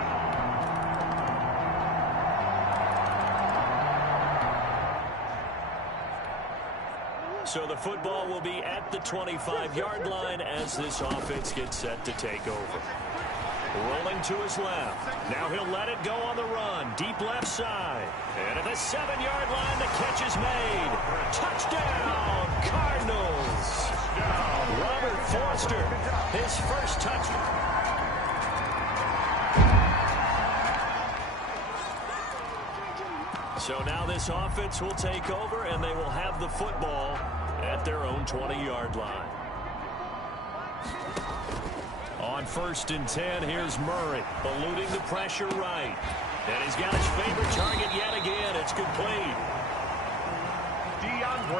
So the football will be at the 25-yard line as this offense gets set to take over. Rolling to his left. Now he'll let it go on the run. Deep left side. And at the 7-yard line, the catch is made. Touchdown, Cardinals. Robert Forster, his first touchdown. So now this offense will take over, and they will have the football at their own 20-yard line. On 1st and 10, here's Murray, eluding the pressure right. And he's got his favorite target yet again. It's complete.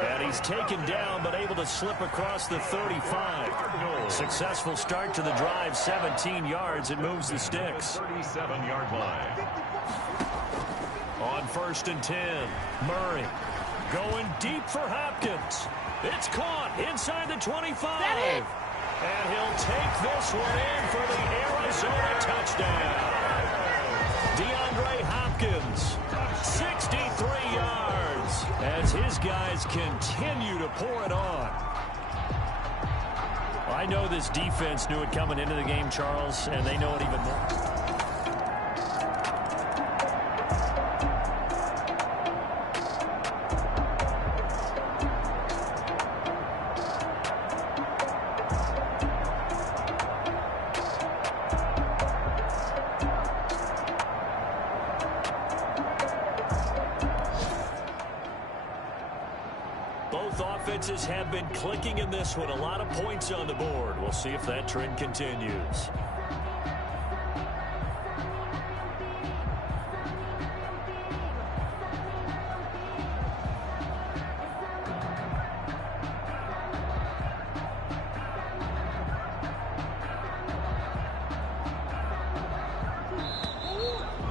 And he's taken down, but able to slip across the 35. Successful start to the drive, 17 yards. It moves the sticks. 37-yard line. On 1st and 10, Murray going deep for Hopkins. It's caught inside the 25. And he'll take this one in for the Arizona touchdown. DeAndre Hopkins, 63 yards, as his guys continue to pour it on. I know this defense knew it coming into the game, Charles, and they know it even more. Both offenses have been clicking in this one. A lot of points on the board. We'll see if that trend continues.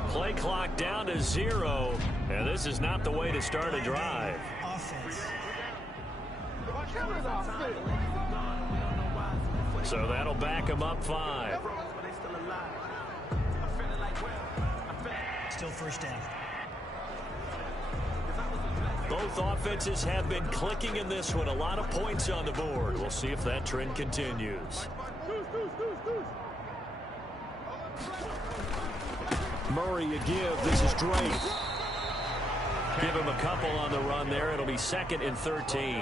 Play clock down to 0, and this is not the way to start a drive. Offense. So that'll back them up 5. Still first down. Both offenses have been clicking in this one. A lot of points on the board. We'll see if that trend continues. Murray a give. This is Drake. Give him a couple on the run there. It'll be 2nd and 13.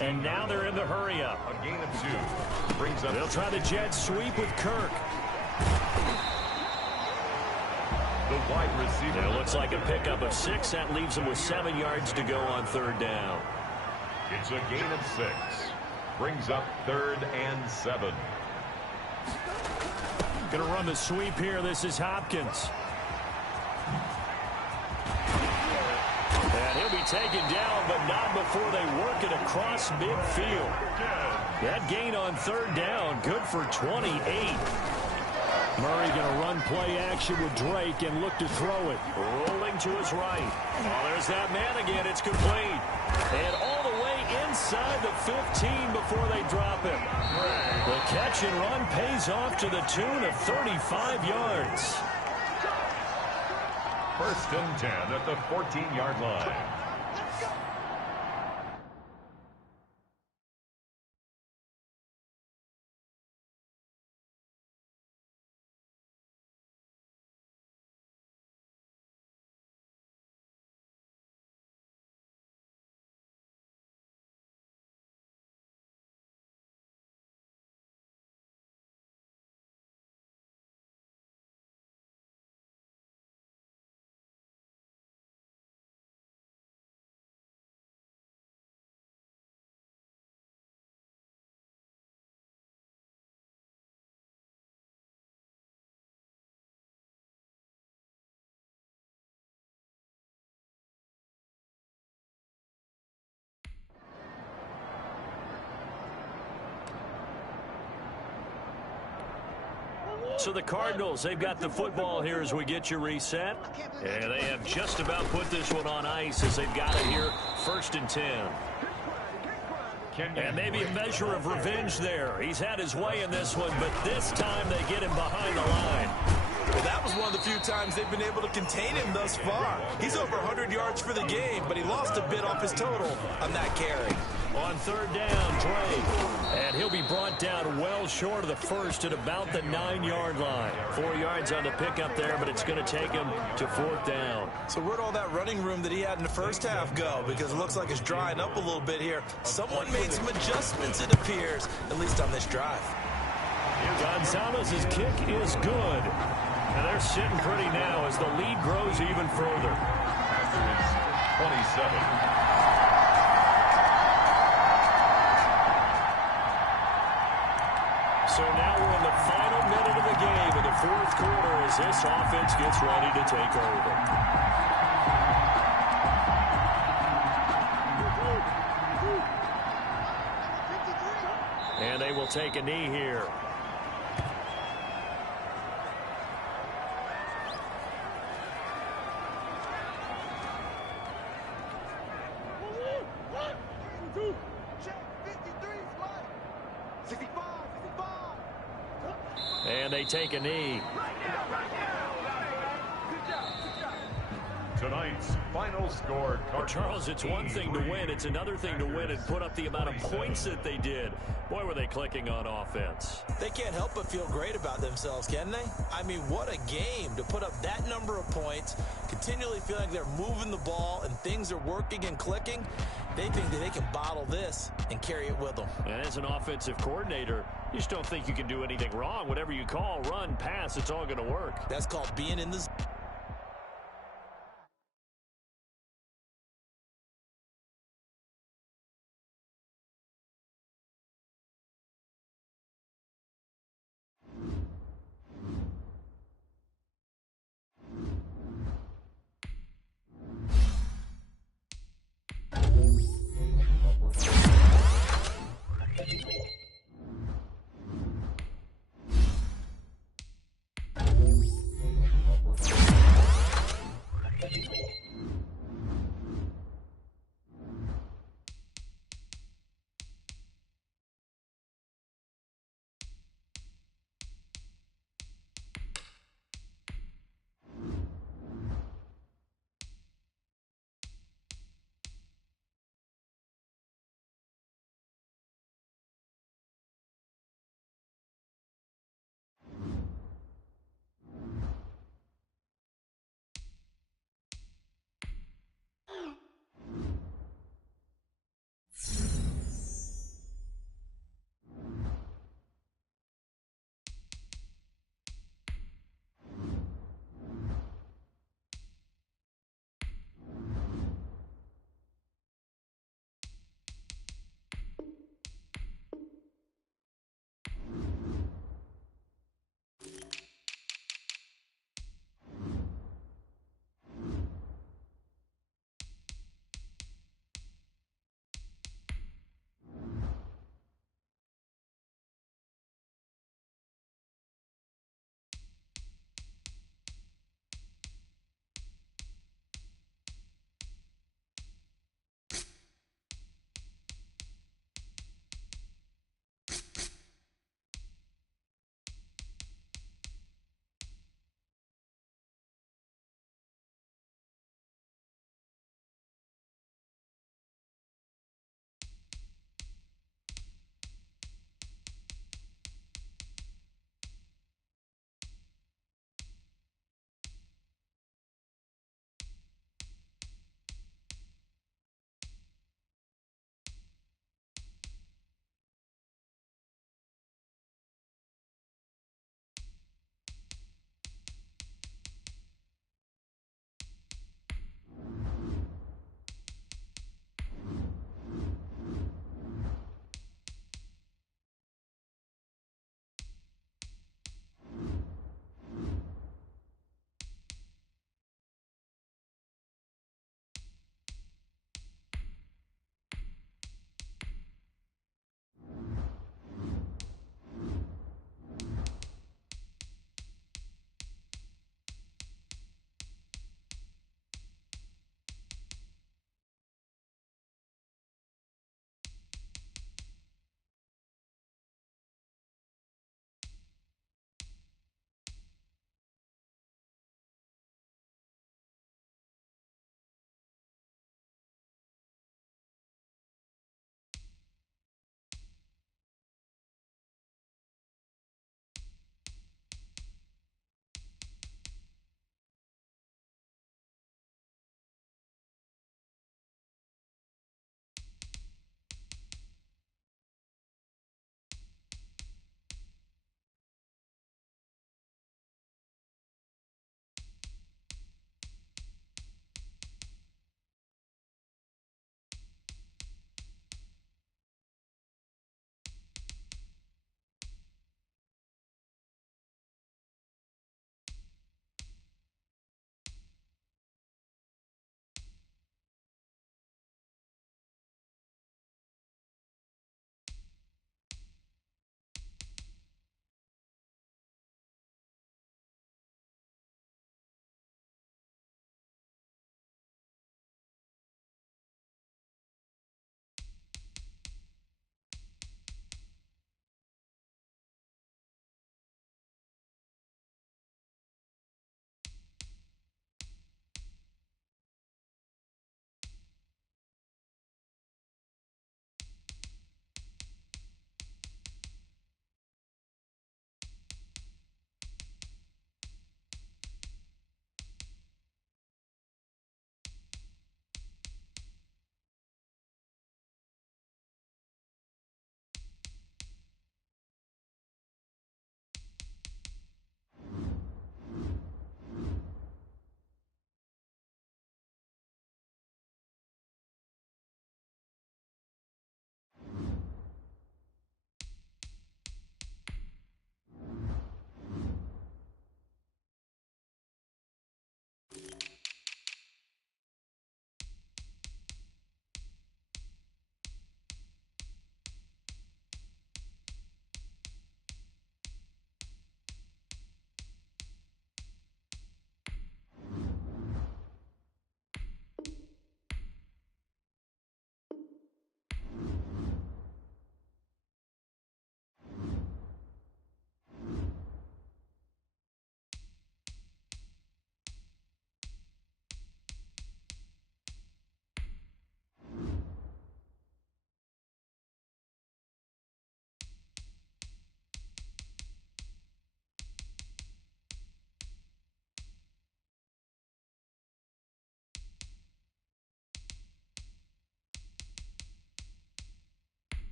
And now they're in the hurry up. A gain of 2. Brings up. They'll try the jet sweep with Kirk. The wide receiver. It looks like a pickup of 6. That leaves them with 7 yards to go on 3rd down. It's a gain of 6. Brings up 3rd and 7. Going to run the sweep here. This is Hopkins. And he'll be taken down, but not before they work it across midfield. That gain on 3rd down, good for 28. Murray going to run play action with Drake and look to throw it. Rolling to his right. Oh, there's that man again. It's complete. And all the way inside the 15 before they drop him. The catch and run pays off to the tune of 35 yards. 1st and 10 at the 14-yard line. So the Cardinals, they've got the football here as we get you reset. And they have just about put this one on ice as they've got it here, 1st and 10. And maybe a measure of revenge there. He's had his way in this one, but this time they get him behind the line. Well, that was one of the few times they've been able to contain him thus far. He's over 100 yards for the game, but he lost a bit off his total on that carry. On third down, Drake. And he'll be brought down well short of the first at about the 9-yard line. 4 yards on the pickup there, but it's going to take him to fourth down. So where'd all that running room that he had in the first half go? Because it looks like it's drying up a little bit here. Someone made some adjustments, it appears, at least on this drive. Gonzalez's kick is good. And they're sitting pretty now as the lead grows even further. After it's 27. So now we're in the final minute of the game in the fourth quarter as this offense gets ready to take over. And they will take a knee here. And they take a knee. Tonight's final score. Charles, it's one thing to win. It's another thing to win and put up the amount of points that they did. Boy, were they clicking on offense. They can't help but feel great about themselves, can they? I mean, what a game to put up that number of points, continually feeling like they're moving the ball and things are working and clicking. They think that they can bottle this and carry it with them. And as an offensive coordinator, you just don't think you can do anything wrong. Whatever you call, run, pass, it's all going to work. That's called being in the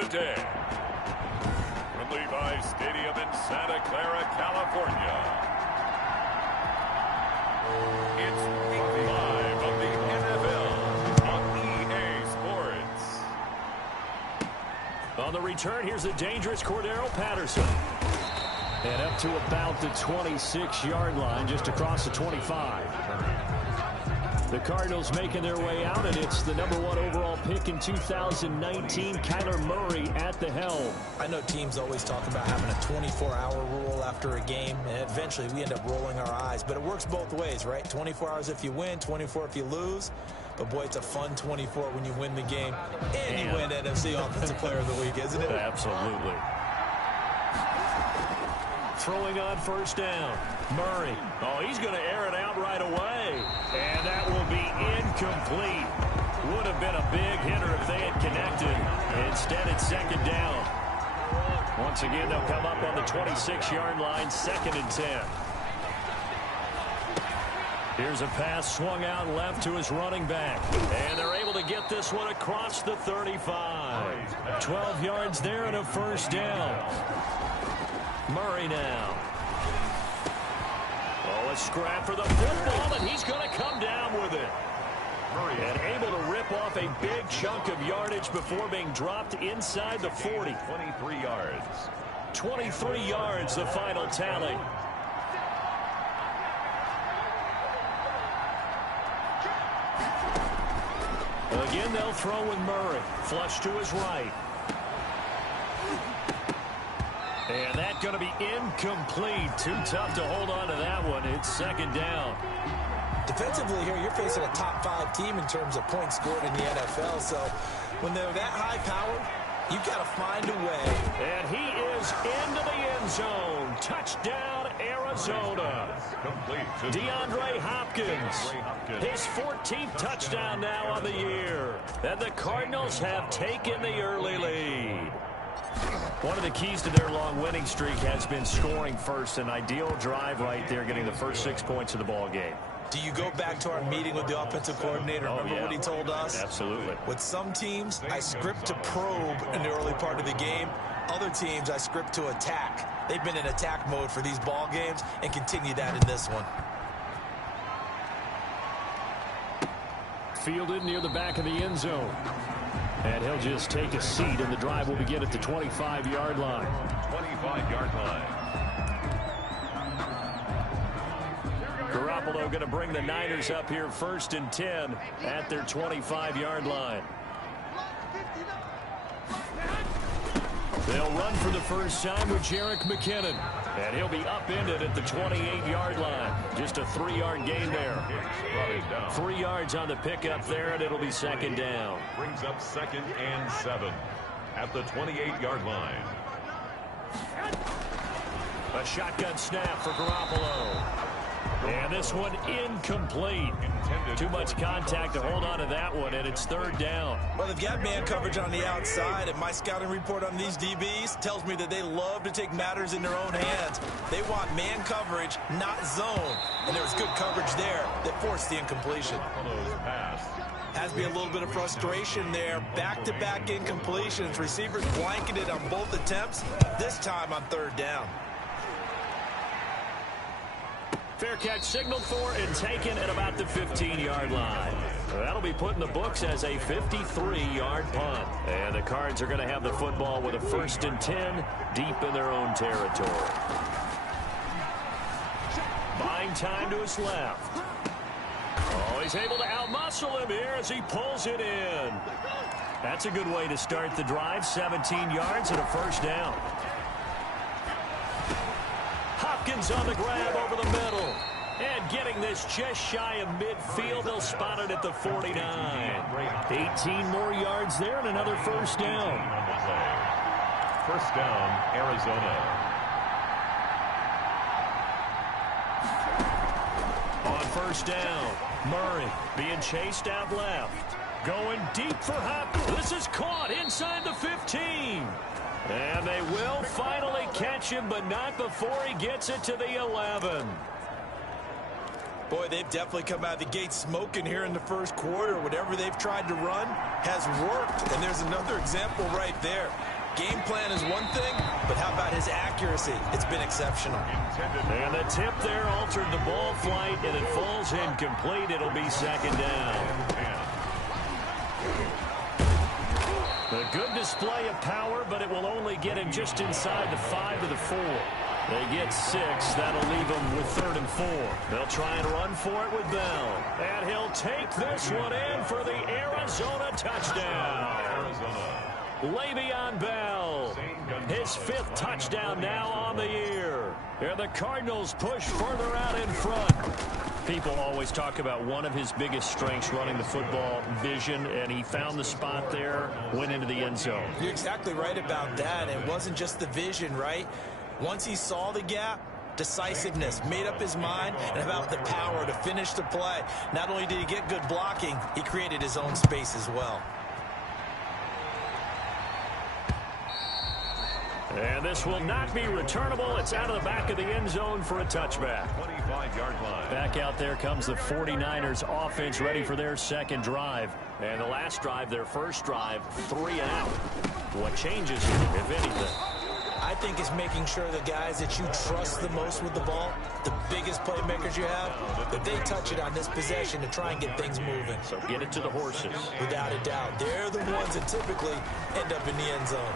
today. From Levi's Stadium in Santa Clara, California, it's Week 5 of the NFL on EA Sports. On the return, here's the dangerous Cordero Patterson. And up to about the 26-yard line, just across the 25. The Cardinals making their way out, and it's the #1 overall pick in 2019, Kyler Murray at the helm. I know teams always talk about having a 24-hour rule after a game, and eventually we end up rolling our eyes. But it works both ways, right? 24 hours if you win, 24 if you lose. But, boy, it's a fun 24 when you win the game. And you win NFC Offensive Player of the Week, isn't it? Absolutely. Throwing on first down. Murray. Oh, he's going to air it out right away. And that will be incomplete. Would have been a big hitter if they had connected. Instead, it's second down. Once again, they'll come up on the 26-yard line, 2nd and 10. Here's a pass swung out left to his running back. And they're able to get this one across the 35. 12 yards there and a first down. Murray now. Oh, a scrap for the football, and he's going to come down with it. Murray and able to rip off a big chunk of yardage before being dropped inside the 40. 23 yards. 23 yards, the final tally. Again, they'll throw with Murray. Flush to his right. And that's going to be incomplete. Too tough to hold on to that one. It's second down. Defensively here, you're facing a top 5 team in terms of points scored in the NFL. So when they're that high powered, you've got to find a way. And he is into the end zone. Touchdown, Arizona. DeAndre Hopkins. His 14th touchdown now on the year. And the Cardinals have taken the early lead. One of the keys to their long winning streak has been scoring first. An ideal drive right there, getting the first 6 points of the ball game. Do you go back to our meeting with the offensive coordinator? Remember what he told us? Absolutely. With some teams, I script to probe in the early part of the game. Other teams, I script to attack. They've been in attack mode for these ball games and continue that in this one. Fielded near the back of the end zone. And he'll just take a seat, and the drive will begin at the 25-yard line. 25-yard line. Garoppolo going to bring the Niners up here 1st and 10 at their 25-yard line. They'll run for the first time with Jerick McKinnon. And he'll be upended at the 28-yard line. Just a 3-yard gain there. 3 yards on the pickup there, and it'll be second down. Brings up 2nd and 7 at the 28-yard line. A shotgun snap for Garoppolo. And this one incomplete. Too much contact to hold on to that one, and it's 3rd down. Well, they've got man coverage on the outside, and my scouting report on these DBs tells me that they love to take matters in their own hands. They want man coverage, not zone. And there was good coverage there that forced the incompletion. Has to be a little bit of frustration there. Back-to-back incompletions. Receivers blanketed on both attempts, this time on 3rd down. Fair catch signaled for and taken at about the 15-yard line. That'll be put in the books as a 53-yard punt. And the Cards are going to have the football with a 1st and 10 deep in their own territory. Buying time to his left. Oh, he's able to outmuscle him here as he pulls it in. That's a good way to start the drive. 17 yards and a first down. Hopkins on the grab over the middle. And getting this just shy of midfield. They'll spot it at the 49. 18 more yards there and another first down. First down, Arizona. On first down, Murray being chased out left. Going deep for Hopkins. This is caught inside the 15. And they will finally catch him, but not before he gets it to the 11. Boy, they've definitely come out of the gate smoking here in the first quarter. Whatever they've tried to run has worked. And there's another example right there. Game plan is one thing, but how about his accuracy? It's been exceptional. And the tip there altered the ball flight, and it falls incomplete. It'll be second down. A good display of power, but it will only get him just inside the 5 to the 4. They get 6. That'll leave them with 3rd and 4. They'll try and run for it with Bell. And he'll take this one in for the Arizona touchdown. Le'Veon Bell, his 5th touchdown now on the year. And the Cardinals push further out in front. People always talk about one of his biggest strengths, running the football, vision, and he found the spot there, went into the end zone. You're exactly right about that. It wasn't just the vision, right? Once he saw the gap, decisiveness, made up his mind, and about the power to finish the play. Not only did he get good blocking, he created his own space as well. And this will not be returnable. It's out of the back of the end zone for a touchback. 25-yard line. Back out there comes the 49ers offense, ready for their second drive. And the last drive, their first drive, 3 and out. What changes here, if anything? I think it's making sure the guys that you trust the most with the ball, the biggest playmakers you have, that they touch it on this possession to try and get things moving. So get it to the horses. Without a doubt. They're the ones that typically end up in the end zone.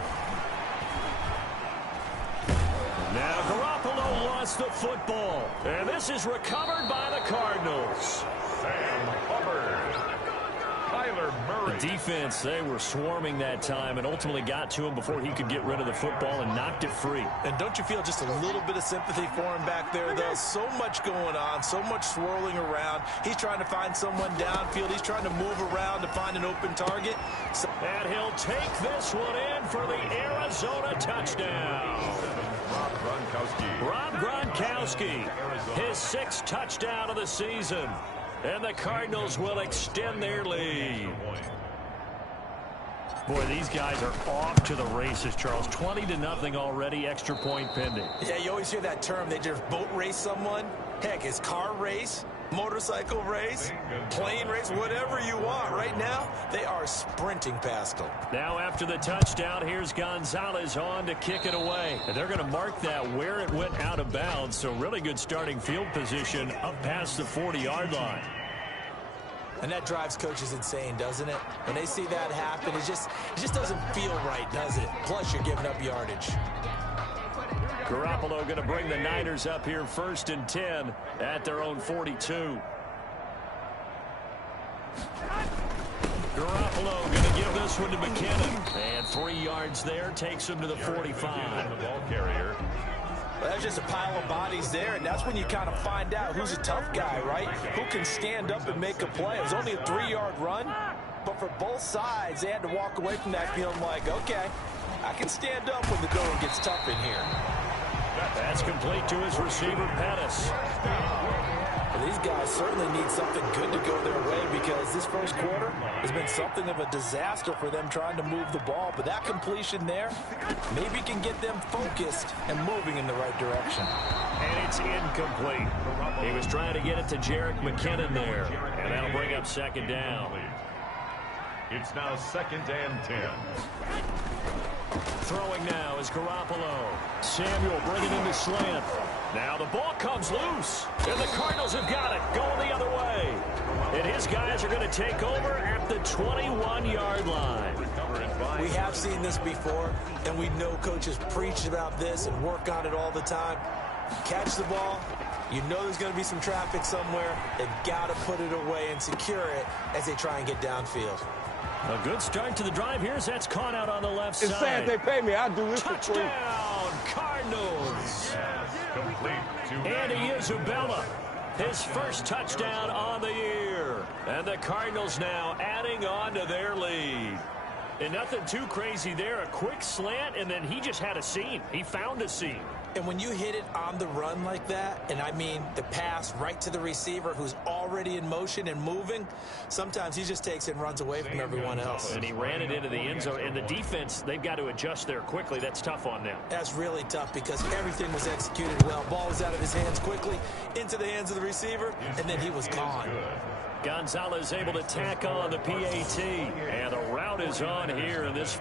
Now Garoppolo lost the football. And this is recovered by the Cardinals. Sam Hubbard. Kyler Murray. The defense, they were swarming that time and ultimately got to him before he could get rid of the football and knocked it free. And don't you feel just a little bit of sympathy for him back there, though? So much going on, so much swirling around. He's trying to find someone downfield. He's trying to move around to find an open target. And he'll take this one in for the Arizona touchdown. Rob Gronkowski, his 6th touchdown of the season. And the Cardinals will extend their lead. Boy, these guys are off to the races, Charles. 20-0 already, extra point pending. Yeah, you always hear that term. They just boat race someone. Heck, it's car race, motorcycle race, plane race, whatever you want. Right now, they are sprinting past them. Now after the touchdown, here's Gonzalez on to kick it away. And they're going to mark that where it went out of bounds. So really good starting field position up past the 40-yard line. And that drives coaches insane, doesn't it? When they see that happen, it just doesn't feel right, does it? Plus, you're giving up yardage. Garoppolo going to bring the Niners up here 1st and 10 at their own 42. Garoppolo going to give this one to McKinnon. And 3 yards there takes him to the 45. The ball carrier. Well, that's just a pile of bodies there, and that's when you kind of find out who's a tough guy, right? Who can stand up and make a play. It was only a 3-yard run, but for both sides, they had to walk away from that feeling like, okay, I can stand up when the going gets tough in here. That's complete to his receiver, Pettis. Well, these guys certainly need something good to go their way because this first quarter has been something of a disaster for them trying to move the ball. But that completion there maybe can get them focused and moving in the right direction. And it's incomplete. He was trying to get it to Jerick McKinnon there. And that'll bring up second down. It's now 2nd and 10. Throwing now is Garoppolo. Samuel bringing in the slant. Now the ball comes loose. And the Cardinals have got it. Going the other way. And his guys are going to take over at the 21-yard line. We have seen this before, and we know coaches preach about this and work on it all the time. Catch the ball. You know there's going to be some traffic somewhere. They've got to put it away and secure it as they try and get downfield. A good start to the drive here as that's caught out on the left side. It's sad they pay me. I do this Touchdown, for free. Cardinals. Complete to Andy Isabella, his first touchdown on the year. And the Cardinals now adding on to their lead. And nothing too crazy there. A quick slant, and then he just had a seam. He found a seam. And when you hit it on the run like that, and I mean the pass right to the receiver who's already in motion and moving, sometimes he just takes it and runs away from everyone else. And he ran it into the end zone. And the defense, they've got to adjust there quickly. That's tough on them. That's really tough because everything was executed well. Ball was out of his hands quickly, into the hands of the receiver, and then he was gone. Gonzalez able to tack on the PAT. And the route is on here in this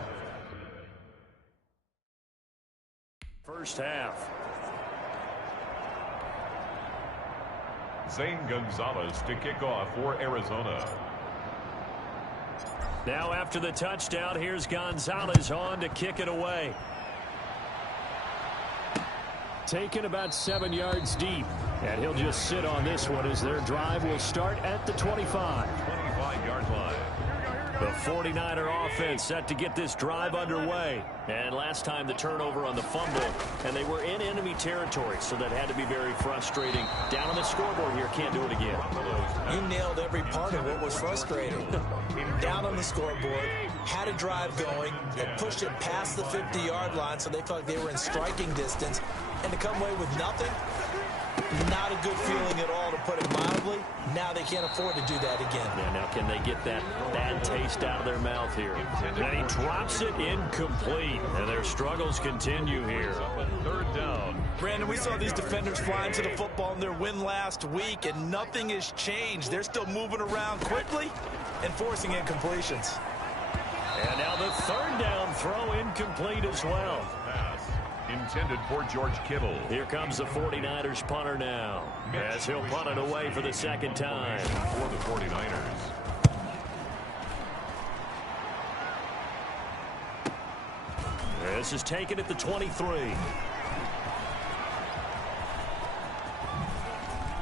first half. Zane Gonzalez to kick off for Arizona. Now after the touchdown, here's Gonzalez on to kick it away. Taken about 7 yards deep. And he'll just sit on this one as their drive will start at the 25. 25-yard line. The 49er offense set to get this drive underway. And last time the turnover on the fumble, and they were in enemy territory, so that had to be very frustrating. Down on the scoreboard here, can't do it again. You nailed every part of what was frustrating. Down on the scoreboard, had a drive going, and pushed it past the 50-yard line so they felt like they were in striking distance, and to come away with nothing, not a good feeling at all, to put it mildly. Now they can't afford to do that again. Yeah, now can they get that bad taste out of their mouth here? And he drops it incomplete, and their struggles continue here. Third down. Brandon, we saw these defenders flying to the football in their win last week, and nothing has changed. They're still moving around quickly and forcing incompletions. And now the third down throw incomplete as well. Pass intended for George Kittle. Here comes the 49ers punter now, as he'll punt it away for the second time. For the 49ers. This is taken at the 23.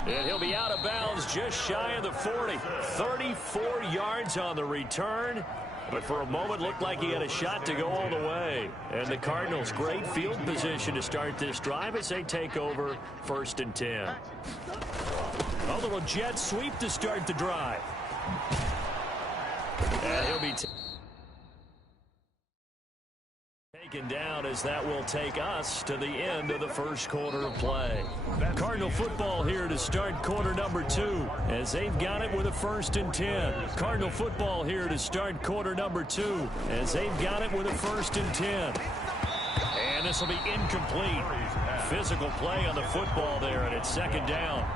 And he'll be out of bounds just shy of the 40. 34 yards on the return. But for a moment, looked like he had a shot to go all the way. And the Cardinals, great field position to start this drive as they take over 1st and 10. A little jet sweep to start the drive. And he'll be taken down as that will take us to the end of the first quarter of play. Cardinal football here to start quarter number 2 as they've got it with a 1st and 10. Cardinal football here to start quarter number 2 as they've got it with a 1st and 10. And this will be incomplete. Physical play on the football there, and it's second down.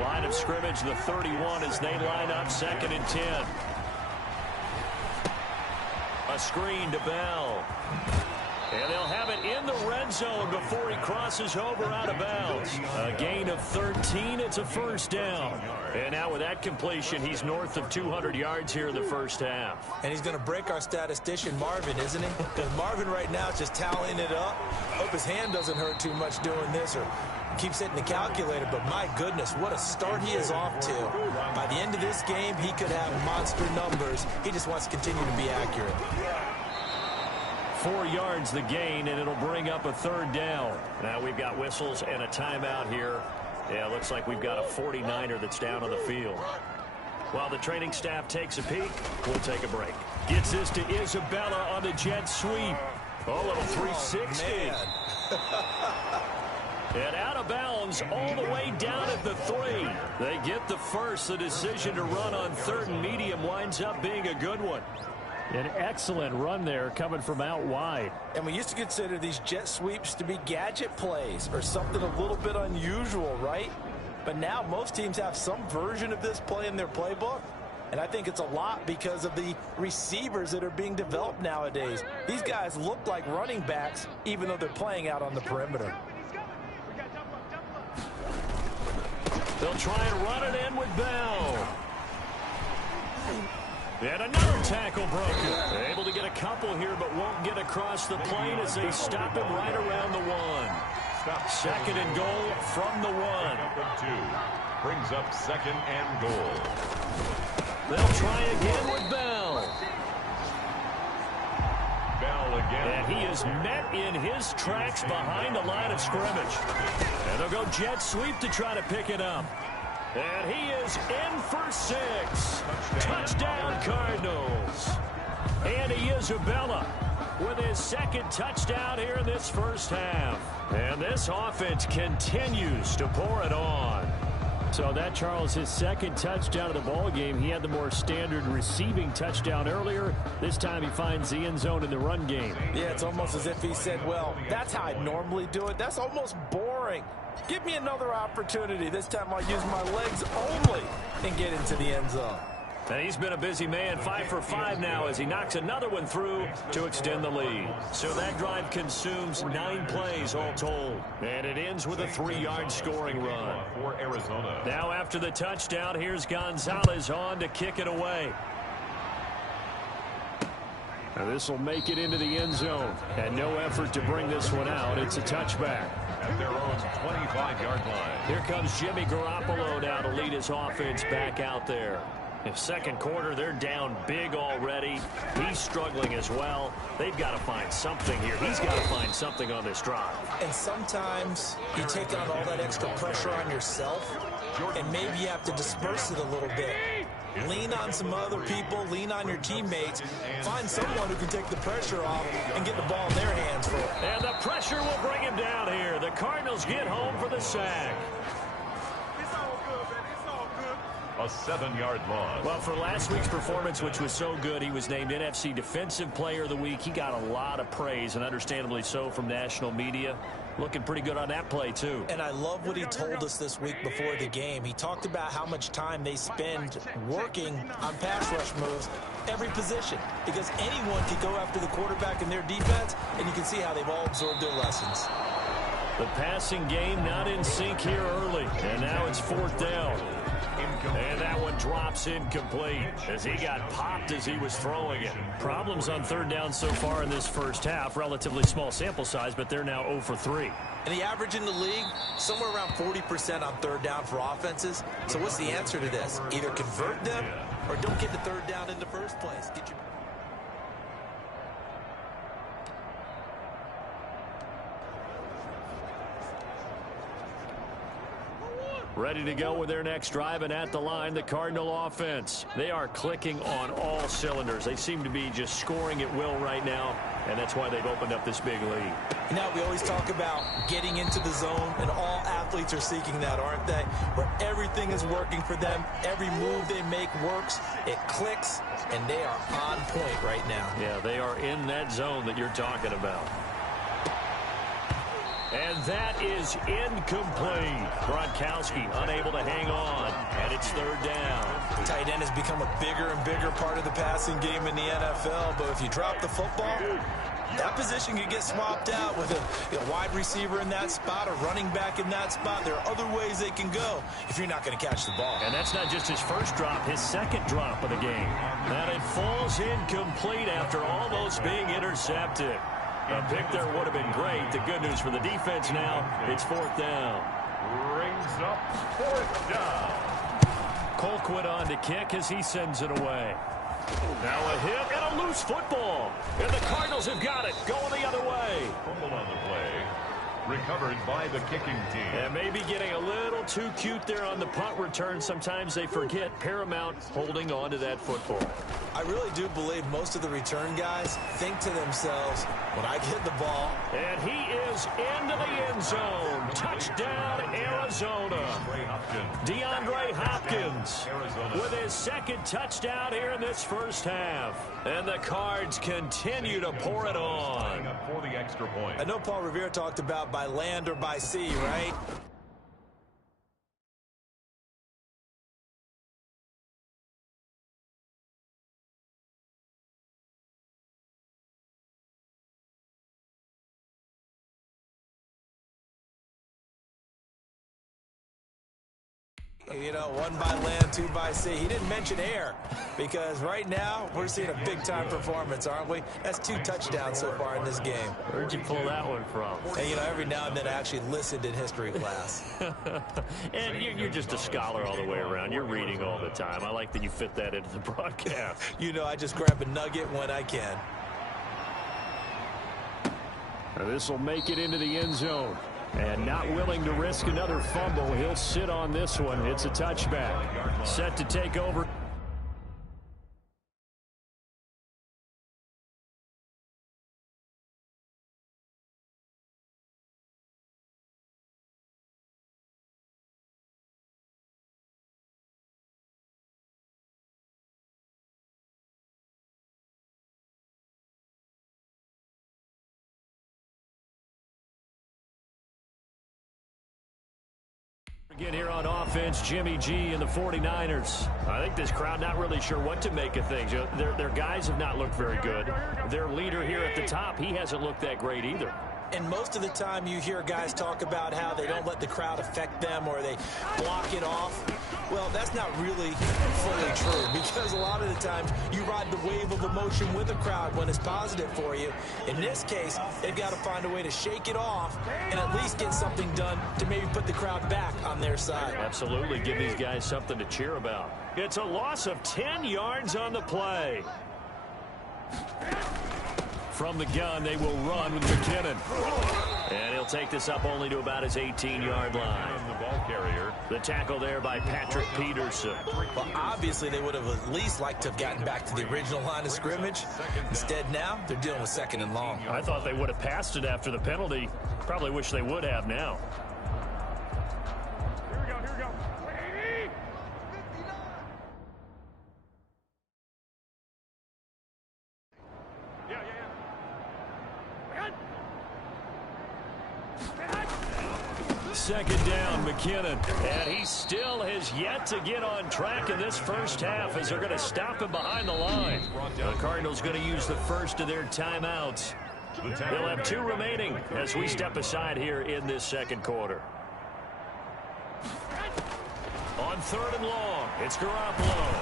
Line of scrimmage, the 31 as they line up 2nd and 10. A screen to Bell. And they'll have it in the red zone before he crosses over out of bounds. A gain of 13. It's a first down. And now with that completion, he's north of 200 yards here in the first half. And he's going to break our statistician, Marvin, isn't he? Because Marvin right now is just tallying it up. Hope his hand doesn't hurt too much doing this or keeps hitting the calculator. But my goodness, what a start he is off to. By the end of this game, he could have monster numbers. He just wants to continue to be accurate. 4 yards the gain, and it'll bring up a third down. Now we've got whistles and a timeout here. Yeah, looks like we've got a 49er that's down on the field. While the training staff takes a peek, we'll take a break. Gets this to Isabella on the jet sweep. Oh, little 360. And out of bounds all the way down at the 3. They get the first. The decision to run on 3rd and medium winds up being a good one. An excellent run there coming from out wide. And we used to consider these jet sweeps to be gadget plays or something a little bit unusual, right? But now most teams have some version of this play in their playbook. And I think it's a lot because of the receivers that are being developed nowadays. These guys look like running backs even though they're playing out on the perimeter. They'll try and run it in with Bell. And another tackle broken. Able to get a couple here, but won't get across the plane as they stop him right around the 1. 2nd and goal from the 1. Brings up 2nd and goal. They'll try again with Bell. Bell again. And he is met in his tracks behind the line of scrimmage. And they'll go jet sweep to try to pick it up. And he is in for 6. Touchdown, Cardinals. Andy Isabella with his second touchdown here in this first half. And this offense continues to pour it on. So that, Charles, his second touchdown of the ball game. He had the more standard receiving touchdown earlier. This time he finds the end zone in the run game. Yeah, it's almost as if he said, well, that's how I normally do it. That's almost boring. Give me another opportunity. This time I'll use my legs only and get into the end zone. And he's been a busy man, 5 for 5 now as he knocks another one through to extend the lead. So that drive consumes 9 plays all told. And it ends with a 3-yard scoring run. For Arizona. Now after the touchdown, here's Gonzalez on to kick it away. Now this will make it into the end zone. And no effort to bring this one out. It's a touchback. At their own 25-yard line. Here comes Jimmy Garoppolo now to lead his offense back out there. In second quarter, they're down big already. He's struggling as well. They've got to find something here. He's got to find something on this drive. And sometimes you take on all that extra pressure on yourself, and maybe you have to disperse it a little bit. Lean on some other people. Lean on your teammates. Find someone who can take the pressure off and get the ball in their hands for it. And the pressure will bring him down here. The Cardinals get home for the sack. A 7-yard loss. Well, for last week's performance, which was so good, he was named NFC Defensive Player of the Week. He got a lot of praise, and understandably so, from national media. Looking pretty good on that play, too. And I love what he told us this week before the game. He talked about how much time they spend working on pass rush moves, every position, because anyone can go after the quarterback in their defense, and you can see how they've all absorbed their lessons. The passing game not in sync here early, and now it's 4th down. And that one drops incomplete as he got popped as he was throwing it. Problems on 3rd down so far in this first half. Relatively small sample size, but they're now 0 for 3. And the average in the league, somewhere around 40% on 3rd down for offenses. So what's the answer to this? Either convert them or don't get the 3rd down in the first place. Ready to go with their next drive, and at the line, the Cardinal offense. They are clicking on all cylinders. They seem to be just scoring at will right now, and that's why they've opened up this big lead. Now, we always talk about getting into the zone, and all athletes are seeking that, aren't they? Where everything is working for them. Every move they make works. It clicks, and they are on point right now. Yeah, they are in that zone that you're talking about. And that is incomplete. Gronkowski unable to hang on, and it's 3rd down. Tight end has become a bigger and bigger part of the passing game in the NFL, but if you drop the football, that position could get swapped out with a wide receiver in that spot, a running back in that spot. There are other ways they can go if you're not going to catch the ball. And that's not just his first drop, his second drop of the game. And it falls incomplete after almost being intercepted. A pick there would have been great. The good news for the defense now, it's 4th down. Brings up 4th down. Colquitt on to kick as he sends it away. Now a hit and a loose football. And the Cardinals have got it, going the other way. Fumble on the play. Recovered by the kicking team. And maybe getting a little too cute there on the punt return. Sometimes they forget paramount holding on to that football. I really do believe most of the return guys think to themselves, when I get the ball. And he is into the end zone. Touchdown, Arizona. DeAndre Hopkins with his second touchdown here in this first half. And the Cards continue to pour it on. For the extra point. I know Paul Revere talked about by land or by sea, right? You know, 1 by land, 2 by sea. He didn't mention air because right now we're seeing a big-time performance, aren't we? That's 2 touchdowns so far in this game. Where'd you pull that one from? And, you know, every now and then I actually listened in history class. And you're just a scholar all the way around. You're reading all the time. I like that you fit that into the broadcast. You know, I just grab a nugget when I can. This will make it into the end zone. And not willing to risk another fumble, he'll sit on this one. It's a touchback. Set to take over. Again here on offense, Jimmy G and the 49ers. I think this crowd not really sure what to make of things. Their guys have not looked very good. Their leader here at the top, he hasn't looked that great either. And most of the time you hear guys talk about how they don't let the crowd affect them or they block it off. Well, that's not really fully true because a lot of the times you ride the wave of emotion with a crowd when it's positive for you. In this case, they've got to find a way to shake it off and at least get something done to maybe put the crowd back on their side. Absolutely. Give these guys something to cheer about. It's a loss of 10 yards on the play. From the gun, they will run with McKinnon. And he'll take this up only to about his 18-yard line. The ball carrier. The tackle there by Patrick Peterson. Well, obviously, they would have at least liked to have gotten back to the original line of scrimmage. Instead, now, they're dealing with 2nd and long. I thought they would have passed it after the penalty. Probably wish they would have now. Here we go. Second down, McKinnon. And he still has yet to get on track in this first half as they're going to stop him behind the line. The Cardinals going to use the first of their timeouts. They'll have 2 remaining as we step aside here in this second quarter. On 3rd and long, it's Garoppolo.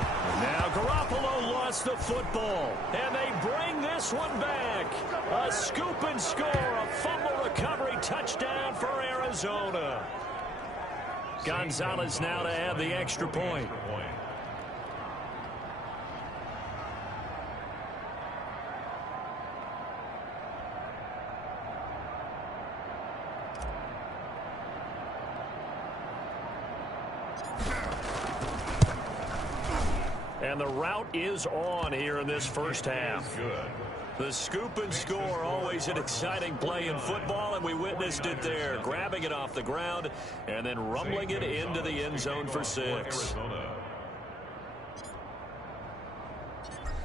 Now Garoppolo lost the football, and they bring this one back. A scoop and score, a fumble recovery touchdown for Arizona. Gonzalez now to add the extra point. And the route is on here in this first half. The scoop and score, always an exciting play in football, and we witnessed it there. Grabbing it off the ground and then rumbling it into the end zone for 6.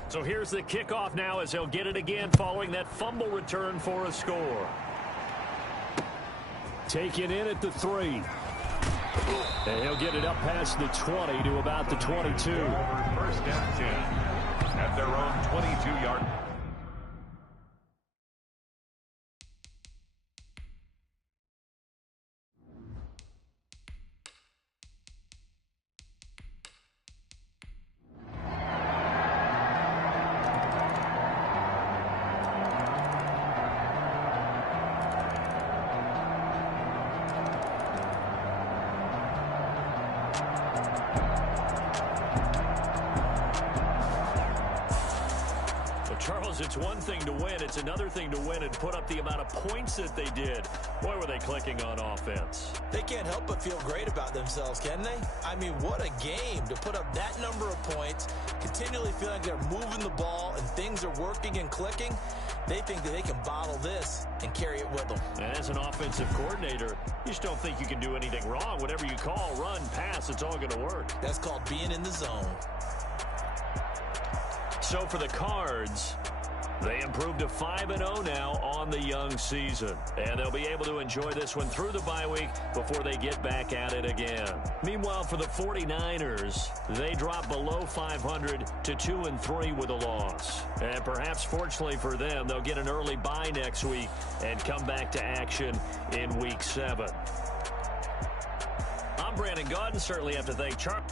So here's the kickoff now as they'll get it again following that fumble return for a score. Taken in at the 3. And he'll get it up past the 20 to about the 22. First and 10 at their own 22-yard. Charles, it's one thing to win. It's another thing to win and put up the amount of points that they did. Boy, were they clicking on offense. They can't help but feel great about themselves, can they? I mean, what a game to put up that number of points, continually feel like they're moving the ball and things are working and clicking. They think that they can bottle this and carry it with them. And as an offensive coordinator, you just don't think you can do anything wrong. Whatever you call, run, pass, it's all going to work. That's called being in the zone. So for the Cards, they improved to 5-0 now on the young season. And they'll be able to enjoy this one through the bye week before they get back at it again. Meanwhile, for the 49ers, they drop below 500 to 2-3 with a loss. And perhaps fortunately for them, they'll get an early bye next week and come back to action in Week 7. I'm Brandon Gaudin. Certainly have to thank Charles.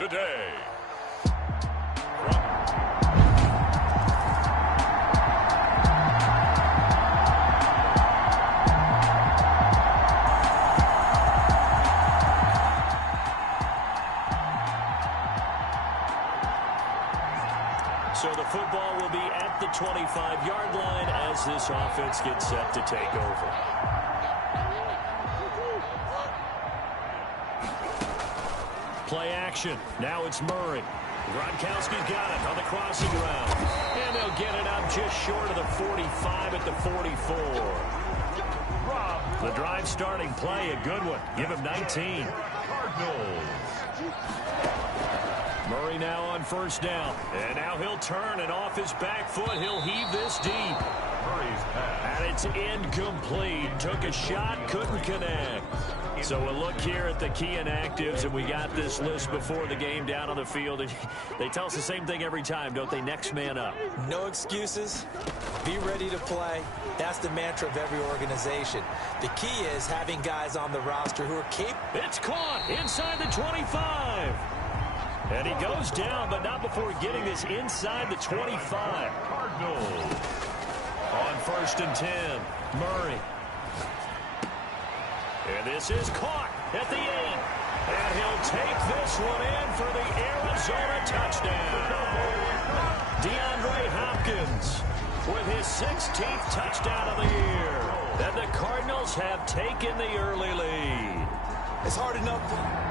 today. So the football will be at the 25-yard line as this offense gets set to take over. Play action. Now it's Murray. Gronkowski's got it on the crossing route. And they'll get it up just short of the 45 at the 44. The drive starting play, a good one. Give him 19. Cardinals. Murray now on first down. And now he'll turn, and off his back foot, he'll heave this deep. Murray's pass. And it's incomplete. Took a shot, couldn't connect. So we'll look here at the key inactives, and we got this list before the game down on the field. And they tell us the same thing every time, don't they? Next man up. No excuses. Be ready to play. That's the mantra of every organization. The key is having guys on the roster who are capable. It's caught inside the 25. And he goes down, but not before getting this inside the 25. Cardinals. On first and 10, Murray. And this is caught at the 8. And he'll take this one in for the Arizona touchdown. DeAndre Hopkins with his 16th touchdown of the year. And the Cardinals have taken the early lead. It's hard enough.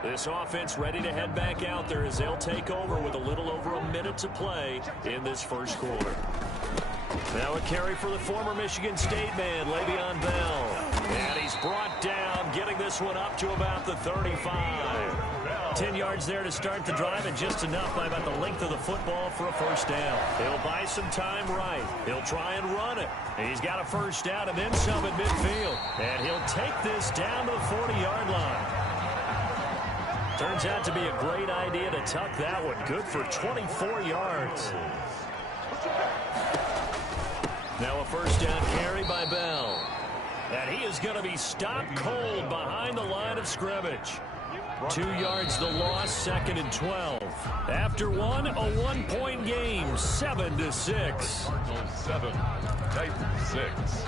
This offense ready to head back out there as they'll take over with a little over a minute to play in this first quarter. Now a carry for the former Michigan State man, Le'Veon Bell. And he's brought down, getting this one up to about the 35. 10 yards there to start the drive, and just enough by about the length of the football for a first down. He'll buy some time right. He'll try and run it. He's got a first down and then some at midfield. And he'll take this down to the 40-yard line. Turns out to be a great idea to tuck that one. Good for 24 yards. Now a first down carry by Bell. And he is going to be stopped cold behind the line of scrimmage. 2 yards the loss, second and 12. After one, a one-point game, 7-6. 7, Titans 6.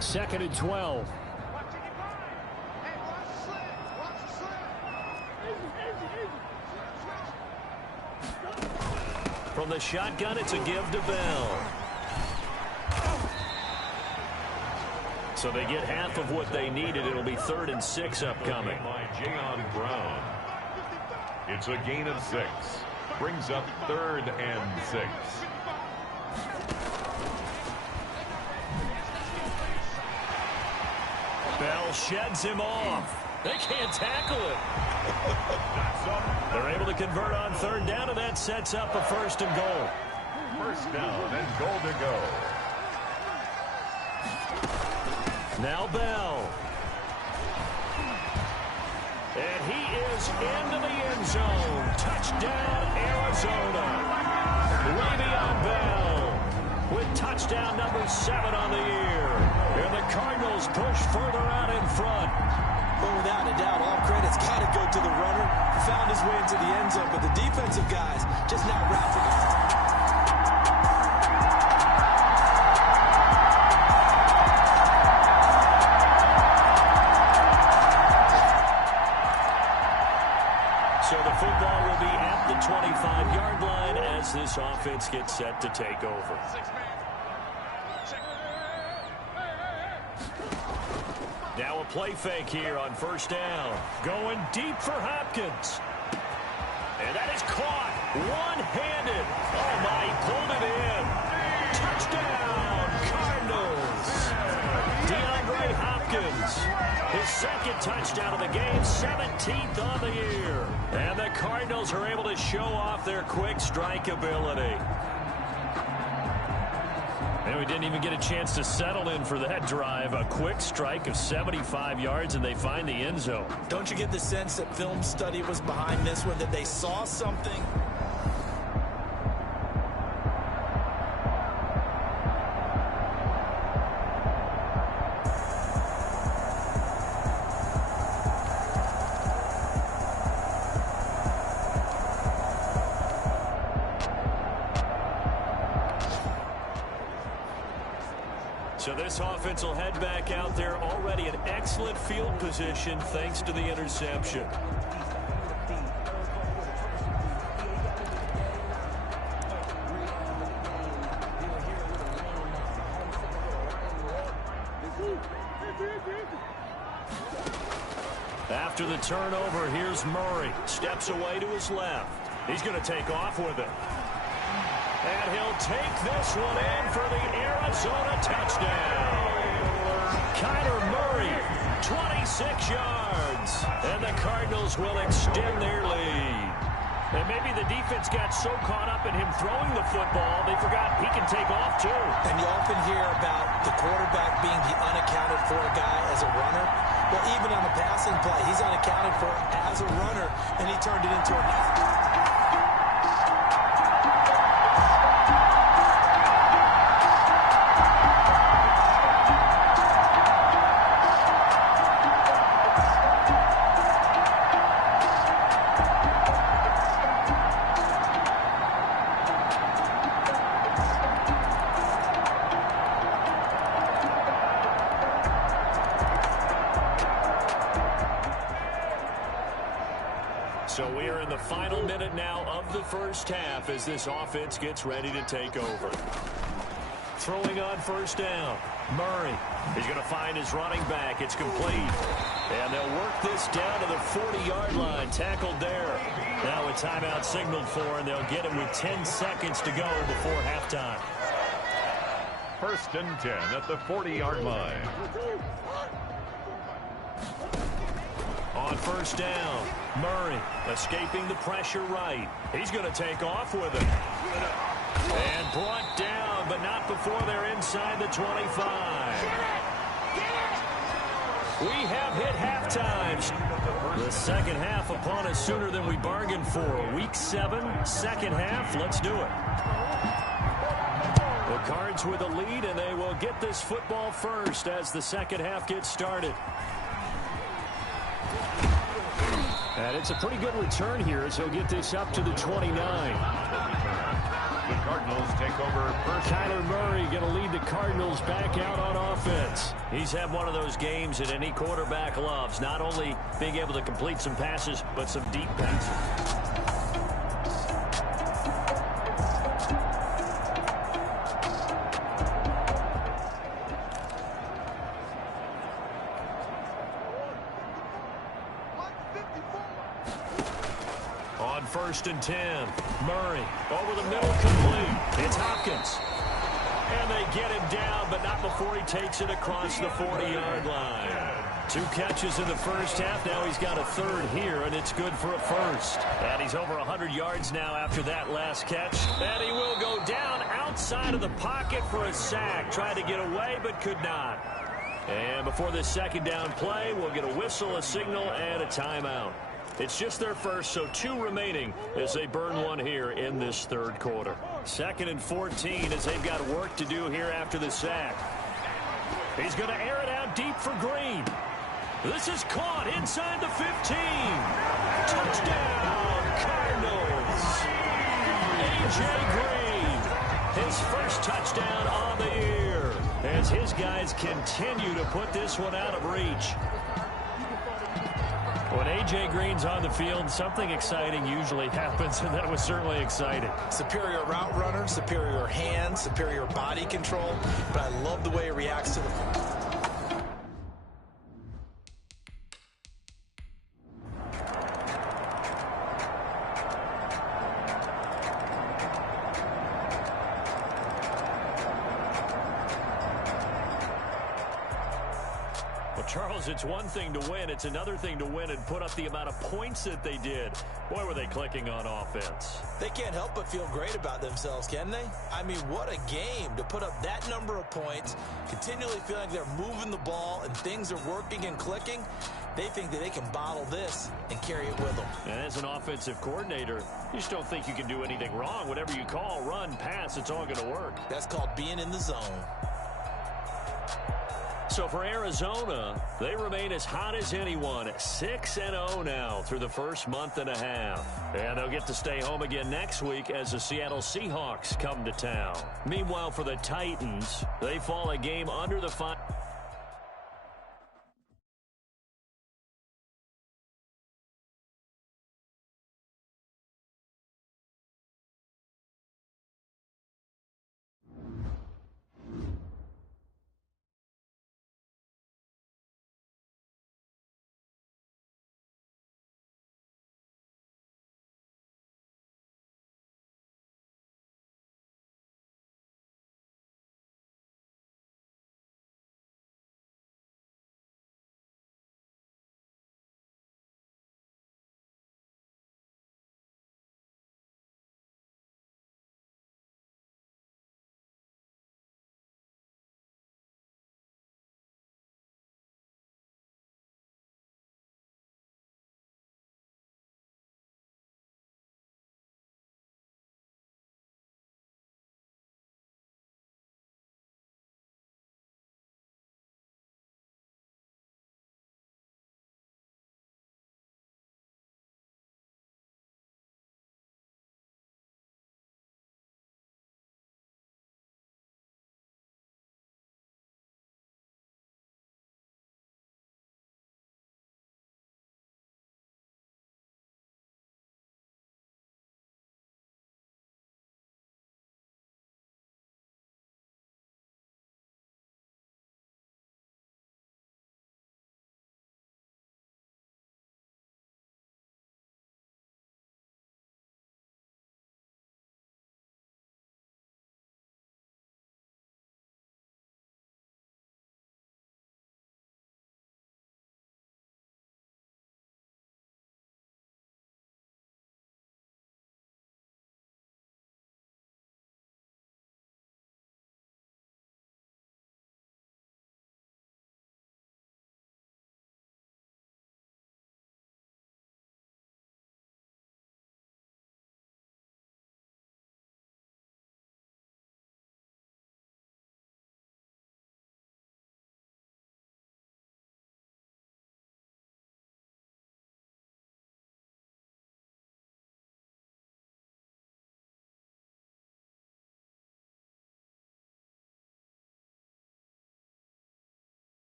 Second and 12. From the shotgun, it's a give to Bell. So they get half of what they needed. It'll be 3rd and 6 upcoming. By Jayon Brown. It's a gain of 6. Brings up 3rd and 6. Bell sheds him off. They can't tackle it. They're able to convert on 3rd down, and that sets up a 1st and goal. First down and goal to go. Now Bell. And he is into the end zone. Touchdown, Arizona. Le'Veon Bell with touchdown number 7 on the year. And the Cardinals push further out in front. But without a doubt, all credit's got to go to the runner. Found his way into the end zone, but the defensive guys just now wrapping up. So the football will be at the 25-yard line as this offense gets set to take over. Now a play fake here on first down. Going deep for Hopkins. And that is caught. One-handed. Oh, my, he pulled it in. Touchdown, Cardinals. DeAndre Hopkins. His 2nd touchdown of the game, 17th on the year. And the Cardinals are able to show off their quick strike ability. And we didn't even get a chance to settle in for that drive. A quick strike of 75 yards, and they find the end zone. Don't you get the sense that film study was behind this one, that they saw something? So this offense will head back out there, already in excellent field position thanks to the interception. After the turnover, here's Murray. Steps away to his left. He's going to take off with it. And he'll take this one in for the Arizona touchdown. Kyler Murray, 26 yards. And the Cardinals will extend their lead. And maybe the defense got so caught up in him throwing the football, they forgot he can take off too. And you often hear about the quarterback being the unaccounted for guy as a runner. Well, even on the passing play, he's unaccounted for as a runner, and he turned it into a... So we are in the final minute now of the first half as this offense gets ready to take over. Throwing on first down. Murray is going to find his running back. It's complete. And they'll work this down to the 40-yard line. Tackled there. Now a timeout signaled for, and they'll get it with 10 seconds to go before halftime. 1st and 10 at the 40-yard line. On first down, Murray escaping the pressure right. He's going to take off with it. And brought down, but not before they're inside the 25. We have hit halftime. The second half upon us sooner than we bargained for. Week 7, second half. Let's do it. The Cards with a lead, and they will get this football first as the second half gets started. And it's a pretty good return here as he'll get this up to the 29. The Cardinals take over first. Kyler Murray going to lead the Cardinals back out on offense. He's had one of those games that any quarterback loves, not only being able to complete some passes, but some deep passes. On 1st and 10, Murray over the middle, complete. It's Hopkins. And they get him down, but not before he takes it across the 40-yard line. 2 catches in the first half. Now he's got a third here, and it's good for a first. And he's over 100 yards now after that last catch. And he will go down outside of the pocket for a sack. Tried to get away, but could not. And before this second down play, we'll get a whistle, a signal, and a timeout. It's just their first, so 2 remaining as they burn one here in this third quarter. 2nd and 14 as they've got work to do here after the sack. He's going to air it out deep for Green. This is caught inside the 15. Touchdown, Cardinals. A.J. Green, his first touchdown on the year as his guys continue to put this one out of reach. When A.J. Green's on the field, something exciting usually happens, and that was certainly exciting. Superior route runner, superior hands, superior body control, but I love the way he reacts to the... Charles, it's one thing to win. It's another thing to win and put up the amount of points that they did. Boy, were they clicking on offense. They can't help but feel great about themselves, can they? I mean, what a game to put up that number of points, continually feeling they're moving the ball and things are working and clicking. They think that they can bottle this and carry it with them. And as an offensive coordinator, you just don't think you can do anything wrong. Whatever you call, run, pass, it's all going to work. That's called being in the zone. So for Arizona, they remain as hot as anyone, 6-0 now through the first month and a half. And they'll get to stay home again next week as the Seattle Seahawks come to town. Meanwhile, for the Titans, they fall a game under the